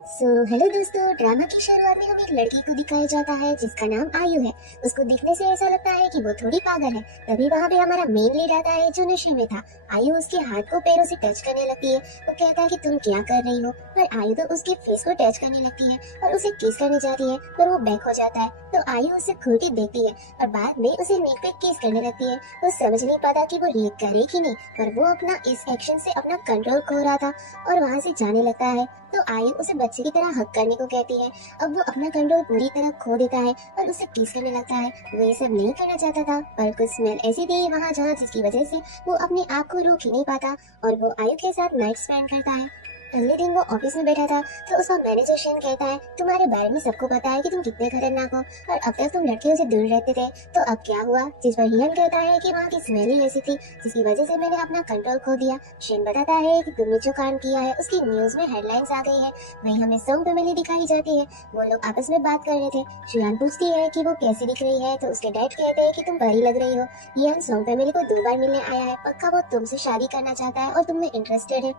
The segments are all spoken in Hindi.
हेलो दोस्तों, ड्रामा की शुरुआत में हमें एक लड़की को दिखाया जाता है जिसका नाम आयु है। उसको दिखने से ऐसा लगता है कि वो थोड़ी पागल है। तभी वहाँ पे हमारा मेन लीड आता है जो नशे में था। आयु उसके हाथ को पैरों से टच करने लगती है। वो कहता है कि तुम क्या कर रही हो, पर आयु तो उसके फेस को टच करने लगती है और उसे किस करने जाती है, पर वो बैक हो जाता है। तो आयु उसे घूर के देखती है और बाद में उसे नेक पे किस करने लगती है। वो समझ नहीं पाता कि वो रिएक्ट करे कि नहीं, पर वो अपना इस एक्शन से अपना कंट्रोल खो रहा था और वहाँ से जाने लगता है। तो आयु उसे बच्चे की तरह हक करने को कहती है। अब वो अपना कंट्रोल पूरी तरह खो देता है और उसे किस करने लगता है। वो ये सब नहीं करना चाहता था, पर कुछ स्मेल ऐसी थी वहाँ जहाँ जिसकी वजह से वो अपने आप को रोक ही नहीं पाता और वो आयु के साथ नाइट स्पेंड करता है। अगले दिन वो ऑफिस में बैठा था तो उसका मैनेजर शेन कहता है, तुम्हारे बारे में सबको पता है कि तुम कितने खतरनाक हो और अब तक तुम लड़कियों से दूर रहते थे, तो अब क्या हुआ। जिस पर हियन कहता है कि वहाँ की स्मेल ही ऐसी थी जिसकी वजह से मैंने अपना कंट्रोल खो दिया। शेन बताता है कि तुमने जो काम किया है उसकी न्यूज में हेडलाइंस आ गई है। वहीं हमें सोंग फैमिली दिखाई जाती है। वो लोग आपस में बात कर रहे थे। शियान पूछती है कि वो कैसी दिख रही है, तो उसके डैड कहते हैं कि तुम परी लग रही हो। हियन सोंग फैमिली को 2 बार मिलने आया है, पक्का वो तुमसे शादी करना चाहता है और तुम में इंटरेस्टेड है।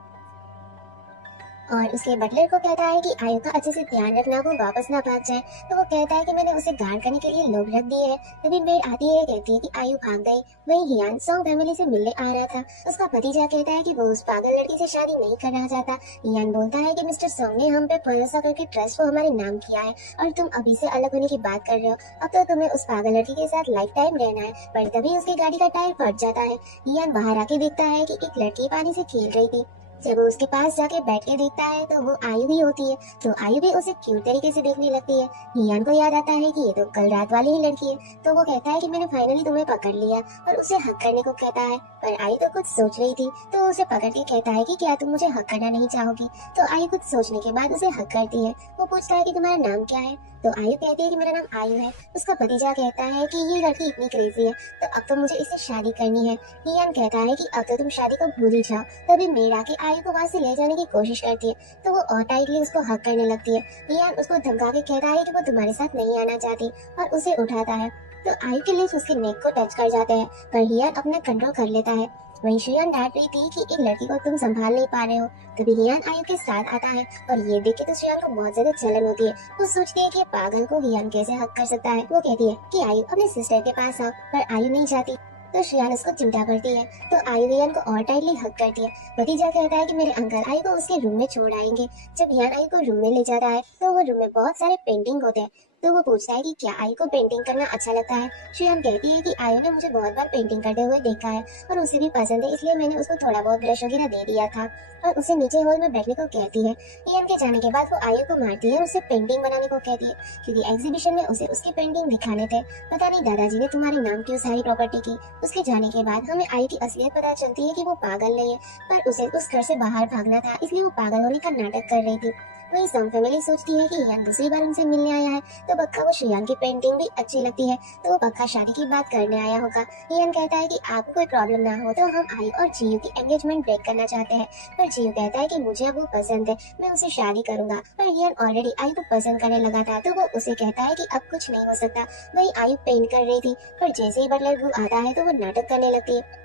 और उसके बटलर को कहता है कि आयु का अच्छे से ध्यान रखना, वो वापस ना भाग जाए। तो वो कहता है कि मैंने उसे गार्ड करने के लिए लोग रख दिए हैं। तभी मेड आती है, कहती है कि आयु भाग गई। वहीं हियान सोंग फैमिली से मिलने आ रहा था। उसका भतीजा कहता है कि वो उस पागल लड़की से शादी नहीं करना चाहता। हियान बोलता है कि मिस्टर सोंग ने हम पे भरोसा करके ट्रस्ट को हमारे नाम किया है और तुम अभी से अलग होने की बात कर रहे हो। अब तो तुम्हें उस पागल लड़की के साथ लाइफ टाइम रहना है। पर तभी उसकी गाड़ी का टायर फट जाता है। हियान बाहर आके देखता है कि एक लड़की पानी से खेल रही थी। जब वो उसके पास जाके बैठ के देखता है तो वो आयु ही होती है। तो आयु भी उसे क्यूट तरीके से देखने लगती है। हियान को याद आता है कि ये तो कल रात वाली ही लड़की है। तो वो कहता है कि मैंने फाइनली तुम्हें पकड़ लिया और उसे हक करने को कहता है। पर आयु तो कुछ सोच रही थी, तो उसे पकड़ के कहता है कि क्या तुम मुझे हक करना नहीं चाहोगी। तो आयु कुछ सोचने के बाद उसे हक करती है। वो पूछता है कि तुम्हारा नाम क्या है। तो आयु कहती है कि मेरा नाम आयु है। उसका भतीजा कहता है कि ये लड़की इतनी क्रेजी है, तो अब तो मुझे इससे शादी करनी है। हियान कहता है कि अब तो तुम शादी को भूल ही जाओ। तभी मेड आके आयु को वहां से ले जाने की कोशिश करती है, तो वो और टाइटली उसको हक करने लगती है। रियान उसको धमका के कहता है कि वो तुम्हारे साथ नहीं आना चाहती और उसे उठाता है। तो आयु के लिप्स उसके नेक को टच कर जाते हैं, पर हियान अपना कंट्रोल कर लेता है। वहीं श्रेयन डांट रही थी कि एक लड़की को तुम संभाल नहीं पा रहे हो। तभी हियान आयु के साथ आता है और ये देख के तो श्रेयन को बहुत ज्यादा जलन होती है। वो सोचती है कि ये पागल को हियान कैसे हक कर सकता है। वो कहती है कि आयु अपने सिस्टर के पास आओ, पर आयु नहीं चाहती। तो श्रेयान उसको चिमटा करती है, तो आयु हियान को और टाइटली हक करती है। भतीजा कहता है कि मेरे अंकल आयु को उसके रूम में छोड़ आएंगे। जब हियान आयु को रूम में ले जाता है तो वो रूम में बहुत सारे पेंटिंग होते हैं। तो वो पूछता है कि क्या आयु को पेंटिंग करना अच्छा लगता है। श्रेयान कहती है कि आयु ने मुझे बहुत बार पेंटिंग करते हुए देखा है और उसे भी पसंद है, इसलिए मैंने उसको थोड़ा बहुत ब्रश वगैरह दे दिया था और उसे नीचे हॉल में बैठने को कहती है। हियान के जाने के बाद वो आयु को मारती है और उसे पेंटिंग बनाने को कहती है, क्योंकि एग्जीबिशन में उसे उसकी पेंटिंग दिखाने थे। पता नहीं दादाजी ने तुम्हारे नाम की सारी प्रॉपर्टी की। उसके जाने के बाद हमें आयु की असलियत पता चलती है कि वो पागल नहीं है, पर उसे उस घर से बाहर भागना था, इसलिए वो पागल होने का नाटक कर रही थी। वही सॉन्ग फैमिली सोचती है कि हियान दूसरी बार उनसे मिलने आया है, तो पक्का वो श्रेयान की पेंटिंग भी अच्छी लगती है, तो वो पक्का शादी की बात करने आया होगा। हियान कहता है कि आपको कोई प्रॉब्लम ना हो तो हम आयु और जियू की एंगेजमेंट ब्रेक करना चाहते हैं। पर जियू कहता है कि मुझे अब वो पसंद है, मैं उसे शादी करूंगा। पर हियान ऑलरेडी आयु को पसंद करने लगा था, तो वो उसे कहता है कि अब कुछ नहीं हो सकता। वही आयु पेंट कर रही थी, पर जैसे ही बटलर गु आता है तो वो नाटक करने लगती है।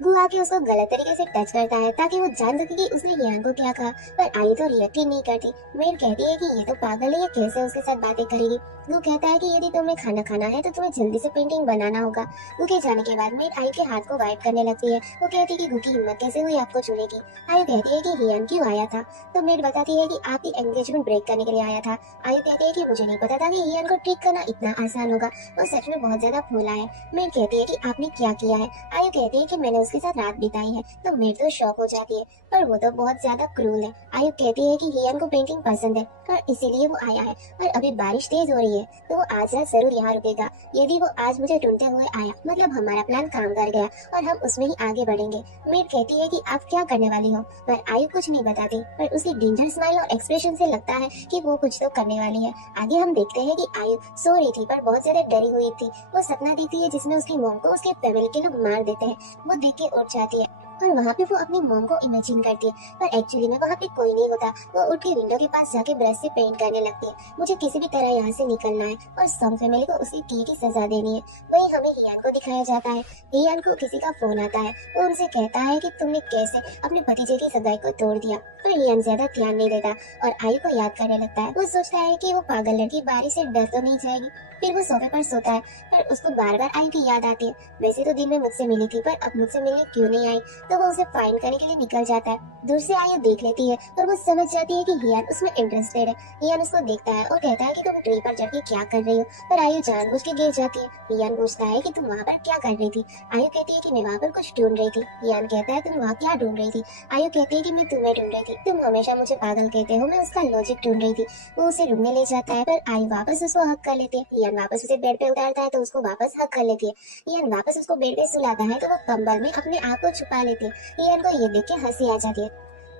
वो आके उसको गलत तरीके से टच करता है ताकि वो जान सके कि उसने हियान को क्या कहा, पर आयु तो रिएक्ट ही नहीं करती। मेड कहती है कि ये तो पागल है, ये कैसे उसके साथ बातें करेगी। वो कहता है कि यदि तुम्हें खाना खाना है तो तुम्हें जल्दी से पेंटिंग बनाना होगा। वो के जाने के बाद मेड आयु के हाथ को वाइट करने लगती है। वो कहती है कि गु की हिम्मत कैसे हुई आपको छूने की। आयु कहती है कि हियान क्यों आया था। तो मेड बताती है कि आपकी एंगेजमेंट ब्रेक करने के लिए आया था। आयु कहती है कि मुझे नहीं पता था कि हियान को ट्रिक करना इतना आसान होगा, वो सच में बहुत ज्यादा फूला है। मेड कहती है कि आपने क्या किया है। आयु कहती है कि मैंने उसके साथ रात बिताई है। तो मेड तो शॉक हो जाती है, पर वो तो बहुत ज्यादा क्रूल है। आयु कहती है कि हियन को पेंटिंग पसंद है और इसीलिए वो आया है, और अभी बारिश तेज हो रही है तो वो आज रात जरूर यहाँ रुकेगा। यदि वो आज मुझे ढूंढते हुए आया, मतलब हमारा प्लान काम कर गया और हम उसमें ही आगे बढ़ेंगे। मेड कहती है कि आप क्या करने वाली हो, पर आयु कुछ नहीं बताती, पर उसकी डेंजर स्माइल और एक्सप्रेशन से लगता है कि वो कुछ तो करने वाली है। आगे हम देखते हैं कि आयु सो रही थी पर बहुत ज्यादा डरी हुई थी। वो सपना देखती है जिसमें उसकी मॉम को उसके फैमिली के लोग मार देते हैं। वो देख के उठ जाती है और वहाँ पे वो अपनी मॉम को इमेजिन करती है, पर एक्चुअली में वहाँ पे कोई नहीं होता। वो उठ के विंडो के पास जाके ब्रश से पेंट करने लगती है। मुझे किसी भी तरह यहाँ से निकलना है और सॉन्ग फैमिली को उसी की सजा देनी है। वही हमें हियान को दिखाया जाता है। हियान को किसी का फोन आता है। वो उनसे कहता है कि तुमने कैसे अपने भतीजे की सगाई को तोड़ दिया, पर हियान ज्यादा ध्यान नहीं देता और आयु को याद करने लगता है। वो सोचता है कि वो पागल लड़की बारिश से डर तो नहीं जाएगी। फिर वो सोफे पर सोता है, पर उसको बार बार आयु की याद आती है। वैसे तो दिन में मुझसे मिली थी, पर अब मुझसे मिलने क्यों नहीं आई। तो वो उसे फाइंड करने के लिए निकल जाता है। दूर से आयु देख लेती है और वो समझ जाती है कि हियान उसमें इंटरेस्टेड है। हियान उसको देखता है और कहता है कि तुम ट्री पर चढ़ के क्या कर रही हो, पर आयु जानबूझ के गिर जाती है। हियान पूछता है कि तुम वहाँ पर क्या कर रही थी। आयु कहती है कि मैं वहाँ पर कुछ ढूंढ रही थी। हियान कहता है तुम वहाँ क्या ढूंढ रही थी। आयु कहती है कि मैं तुम्हें ढूंढ रही थी, तुम हमेशा मुझे पागल कहते हो, मैं उसका लॉजिक ढूंढ रही थी। वो उसे रूम में ले जाता है, पर आयु वापस उसको हक कर लेती है। हियान वापस उसे बेड पे उतारता है तो उसको वापस हक कर लेती है। हियान वापस उसको बेड पे सुलाता है तो वो कंबल में अपने आप को छुपा लेती है। हियान को ये देख के हंसी आ जाती है।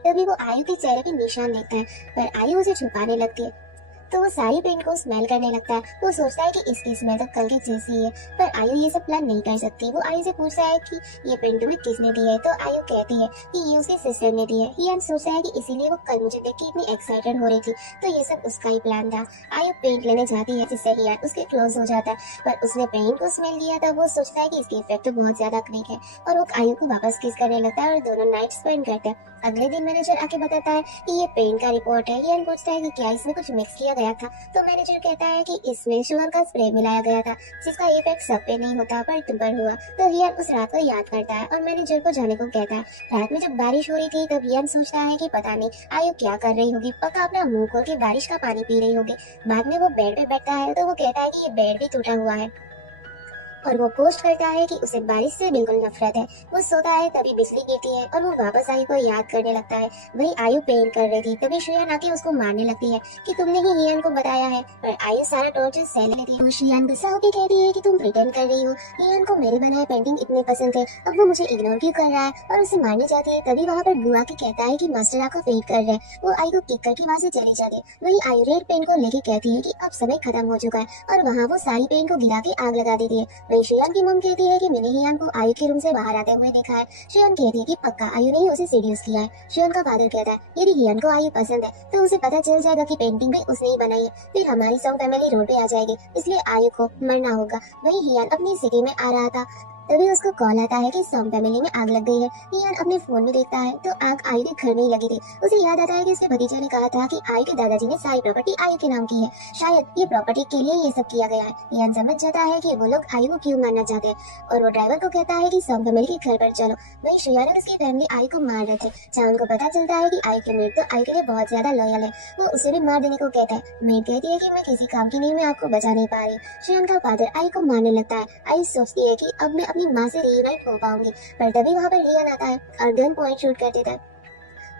तभी वो आयु के चेहरे पे निशान देखता है, पर आयु उसे छुपाने लगती है। तो वो सारी पेंट को स्मेल करने लगता है। वो सोचता है कि इसकी स्मेल तो कल की जैसी है, पर आयु ये सब प्लान नहीं कर सकती। वो आयु से पूछता है कि ये पेंट तुम्हें किसने दी है। तो आयु कहती है कि ये उसकी सिस्टर ने दी है। हियान सोचता है कि इसीलिए वो कल मुझे देख के इतनी एक्साइटेड हो रही थी, तो ये सब उसका ही प्लान था। आयु पेंट लेने जाती है, जिससे हियान उसके क्लोज हो जाता है, पर उसने पेंट को स्मेल लिया था। वो सोचता है कि इसकी इफेक्ट तो बहुत ज्यादा क्विक है और वो आयु को वापस किस करने लगता है और दोनों नाइट स्पेंड करते हैं। अगले दिन मैनेजर आके बताता है कि ये पेंट का रिपोर्ट है। हियान पूछता है कि क्या इसमें कुछ मिक्स किया गया था। तो मैनेजर कहता है कि इसमें शुगर का स्प्रे मिलाया गया था, जिसका इफेक्ट सब पे नहीं होता पर तुम पर हुआ। तो हियान उस रात को याद करता है और मैनेजर को जाने को कहता है। रात में जब बारिश हो रही थी तब हियान सोचता है कि पता नहीं आयु क्या कर रही होगी, पक्का अपना मुंह खोल के बारिश का पानी पी रही होगी। बाद में वो बेड पे बैठता है तो वो कहता है कि ये बेड भी टूटा हुआ है और वो पोस्ट करता है कि उसे बारिश से बिल्कुल नफरत है। वो सोता है तभी बिजली गिरती है और वो वापस आयु को याद करने लगता है। वही आयु पेंट कर रही थी, तभी श्रेयान आके उसको मारने लगती है कि तुमने ही हियान को बताया है। पर आयु सारा टॉर्चर सह लेती है। श्रेयान गुस्सा होकर कहती है कि तुम प्रिटेंड कर रही हो, हियान को मेरे बनाए पेंटिंग इतने पसंद थे, अब वो मुझे इग्नोर क्यों कर रहा है, और उसे मारने जाती है। तभी वहाँ पर गुआ के कहता है कि मास्टर आपका वेट कर रहे हैं। वो आयु को किक करके वहाँ से चली जाती है। वही आयु रेड पेंट को लेके कहती है कि अब समय खत्म हो चुका है और वहाँ वो सारी पेंट को गिरा के आग लगा देती है। वही श्रेयान की मम कहती है कि मैंने हियान को आयु के रूम से बाहर आते हुए देखा है। श्रेयान कहती है कि पक्का आयु ने ही उसे सीड्यूस किया है। श्रेयान का फादर कहता है यदि हियान को आयु पसंद है तो उसे पता चल जाएगा कि पेंटिंग भी उसने ही बनाई है, फिर हमारी सॉन्ग फैमिली रोड पे आ जाएगी, इसलिए आयु को मरना होगा। वही हियान अपनी सिटी में आ रहा था, तभी उसको कॉल आता है कि सॉन्ग फैमिली में आग लग गई है। हियान अपने फोन में देखता है तो आग आयु के घर में ही लगी थी। उसे याद आता है कि उसके भतीजे ने कहा था कि आयु के दादाजी ने सारी प्रॉपर्टी आयु के नाम की है, शायद ये प्रॉपर्टी के लिए ये सब किया गया है। हियान समझ जाता है कि वो लोग आयु को क्यों मारना चाहते हैं और वो ड्राइवर को कहता है कि सॉन्ग फैमिली के घर पर चलो। वही श्रेया और उसकी फैमिली आयु को मार रहे थे। जहाँ उनको पता चलता है कि आयु के मेट तो आयु के लिए बहुत ज्यादा लॉयल है, वो उसे भी मार देने को कहता है। मेट कहती है कि मैं किसी काम की नहीं, मैं आपको बचा नहीं पा रही। श्रेयान का फादर आयु को मारने लगता है। आयु सोचती है कि अब मैं अपनी माँ से रियूनाइट हो पाऊंगी, पर तभी वहाँ पर हियान आता है और गन पॉइंट शूट कर देता है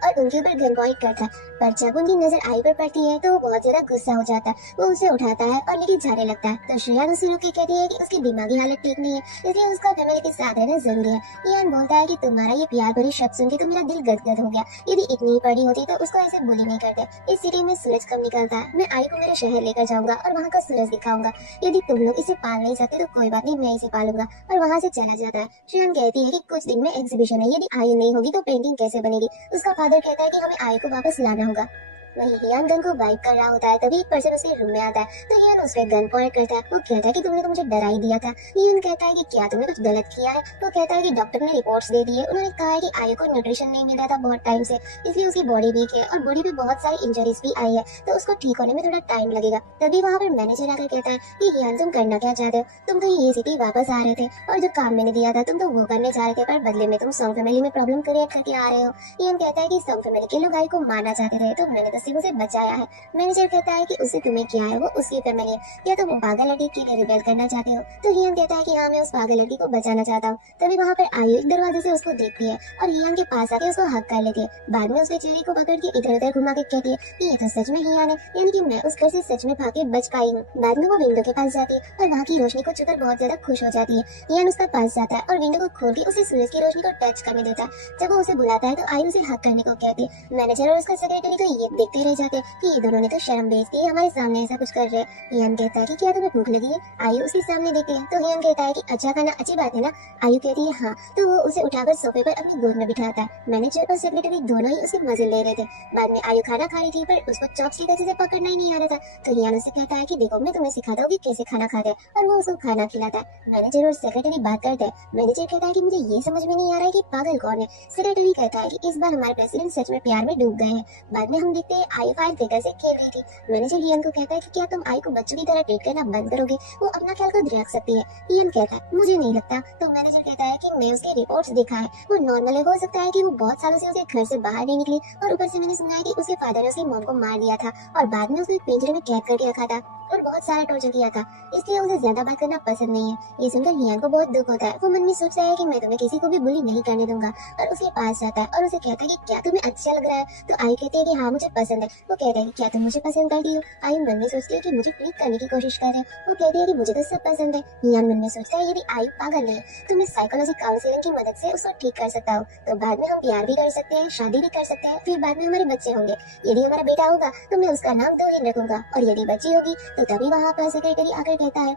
और उनके ऊपर गन पॉइंट करता है। पर जब उनकी नजर आयु पर पड़ती है तो वो बहुत ज्यादा गुस्सा हो जाता है। वो उसे उठाता है और लेके जाने लगता है। तो श्रेया उसे रोक के कहती है कि उसकी दिमागी हालत ठीक नहीं है, इसलिए उसका फैमिली के साथ रहना जरूरी है। हियान बोलता है कि तुम्हारा ये प्यार भरी शब्द सुन के तो मेरा दिल गदगद हो गया, यदि इतनी ही पड़ी होती तो उसको ऐसे बुली नहीं करते। इस सिटी में सूरज कब निकलता है, मैं आयु को मेरे शहर लेकर जाऊंगा और वहाँ का सूरज दिखाऊंगा। यदि तुम लोग इसे पाल नहीं सकते तो कोई बात नहीं, मैं इसे पालूंगा। और वहाँ से चला जाता है। श्रेयान कहती है कि कुछ दिन में एग्जीबिशन है, यदि आयु नहीं होगी तो पेंटिंग कैसे बनेगी। उसका फादर कहता है कि हमें आयु को वापस लाना होगा। वही हियान गन को वाइप कर रहा होता है, तभी एक पर्सन उसके रूम में आता है। तो हियान उस पे गन पॉइंट करता है। वो कहता है कि तुमने तो मुझे डरा ही दिया था। हियान कहता है कि क्या तुमने कुछ गलत किया है। वो कहता है कि डॉक्टर ने रिपोर्ट्स दे दी है, उन्होंने कहा है कि आयु को न्यूट्रिशन नहीं मिल रहा था बहुत टाइम से, इसलिए उसकी बॉडी वीक है और बॉडी पे बहुत सारी इंजरीज भी आई है, तो उसको ठीक होने में थोड़ा टाइम लगेगा। तभी वहाँ पर मैनेजर आकर कहता है कि हियान तुम करना क्या चाहते हो, तुम तो ये सिटी वापस आ रहे थे और जो काम मैंने दिया था तुम तो वो करने जा रहे थे, पर बदले में तुम सॉन्ग फैमिली में प्रॉब्लम क्रिएट करके आ रहे हो। हियान कहता है कि सॉन्ग फैमिली के लोग आयु को मारना चाहते थे, तो मैंने तो सिर्फ उसे बचाया है। मैनेजर कहता है कि उसे तुम्हें क्या है, वो उसकी फैमिली है, या तो वो पागल लड़की के लिए रिबेल करना चाहते हो। तो हियान कहता है कि हाँ, मैं उस पागल लड़की को बचाना चाहता हूँ। तभी वहाँ पर आयु एक दरवाजे से उसको देखती है और हियान के पास आके उसको हक कर लेती है। बाद में उसके चेहरे को पकड़ के इधर उधर घुमा के कहती है कि ये तो सच में हियान है, यानी कि मैं उस घर से सच में भाग के बच पाई हूँ। बाद में वो विंडो के पास जाती है और वहाँ की रोशनी को छूकर बहुत ज्यादा खुश हो जाती है। हियान उसका पास जाता है और विंडो को खोल के उसे सूरज की रोशनी को टच करने देता है। जब वो उसे बुलाता है तो आयु उसे हक करने को कहती है। मैनेजर और उसका सेक्रेटरी को ये देख देखते रह जाते कि ये दोनों ने तो शर्म बेइज्जती है हमारे सामने ऐसा कुछ कर रहे हैं। हियन कहता है कि क्या तुम्हें भूख लगी है? आयु उसके सामने देखती है तो हियन कहता है कि अच्छा खाना अच्छी बात है ना। आयु कहती है हाँ। तो वो उसे उठाकर सोफे पर अपनी गोद में बिठाता है। मैनेजर और सेक्रेटरी दोनों ही उसके मजे ले रहे थे। बाद में आयु खाना खा रही थी पर उसको चॉपस्टिक अच्छे से पकड़ना ही नहीं आ रहा था। तो हियन उसे कहता है कि देखो मैं तुम्हें सिखाता हूँ कि कैसे खाना खाते हैं, और वो उसको खाना खिलाता है। मैनेजर और सेक्रेटरी बात करते हैं। मैनेजर कहता है कि मुझे ये समझ में नहीं आ रहा है कि पागल कौन है। सेक्रेटरी कहता है कि इस बार हमारे प्रेसिडेंट सच में प्यार में डूब गए हैं। बाद में हम देखते हैं आयु फायर फिगर से खेल रही थी। मैनेजर हियन को कहता है कि क्या तुम आयु को बच्चों की तरह ट्रीट करना बंद करोगे, वो अपना ख्याल खुद रख सकती है। हियन कहता है मुझे नहीं लगता। तो मैनेजर कहता है कि मैं उसके रिपोर्ट्स देखा है, वो नॉर्मल है। हो सकता है कि वो बहुत सालों से उसके घर से बाहर नहीं निकली, और ऊपर से मैंने सुना है कि उसके फादर ने उसकी मॉम को मार दिया था और बाद में उसको एक पिंजरे में कैद करके रखा था और बहुत सारा टॉर्चर किया था, इसलिए उसे ज्यादा बात करना पसंद नहीं है। ये सुनकर हियन को बहुत दुख होता है। वो मन में सोचता है कि मैं तुम्हें किसी को भी बुली नहीं करने दूंगा, और उसके पास जाता है और उसे कहता है कि क्या तुम्हें अच्छा लग रहा है? तो आयु कहती है कि हाँ मुझे पसंद है। वो कहता है कि क्या तुम मुझे पसंद करती हो? आयु मन में सोचती है कि मुझे ट्रीट करने की कोशिश कर रहे हैं। वो कहती है कि मुझे तो सब पसंद है। हियन मन में सोचता है ये भी आयु पागल नहीं है, तो मैं साइकोलॉजी काउंसलिंग की मदद से उसको ठीक कर सकता हूँ। तो बाद में हम प्यार भी कर सकते हैं, शादी भी कर सकते हैं, फिर बाद में हमारे बच्चे होंगे। यदि हमारा बेटा होगा तो मैं उसका नाम दुहिन रखूंगा, और यदि बच्ची होगी तो तभी वहाँ पर सेक्रेटरी आकर कहता है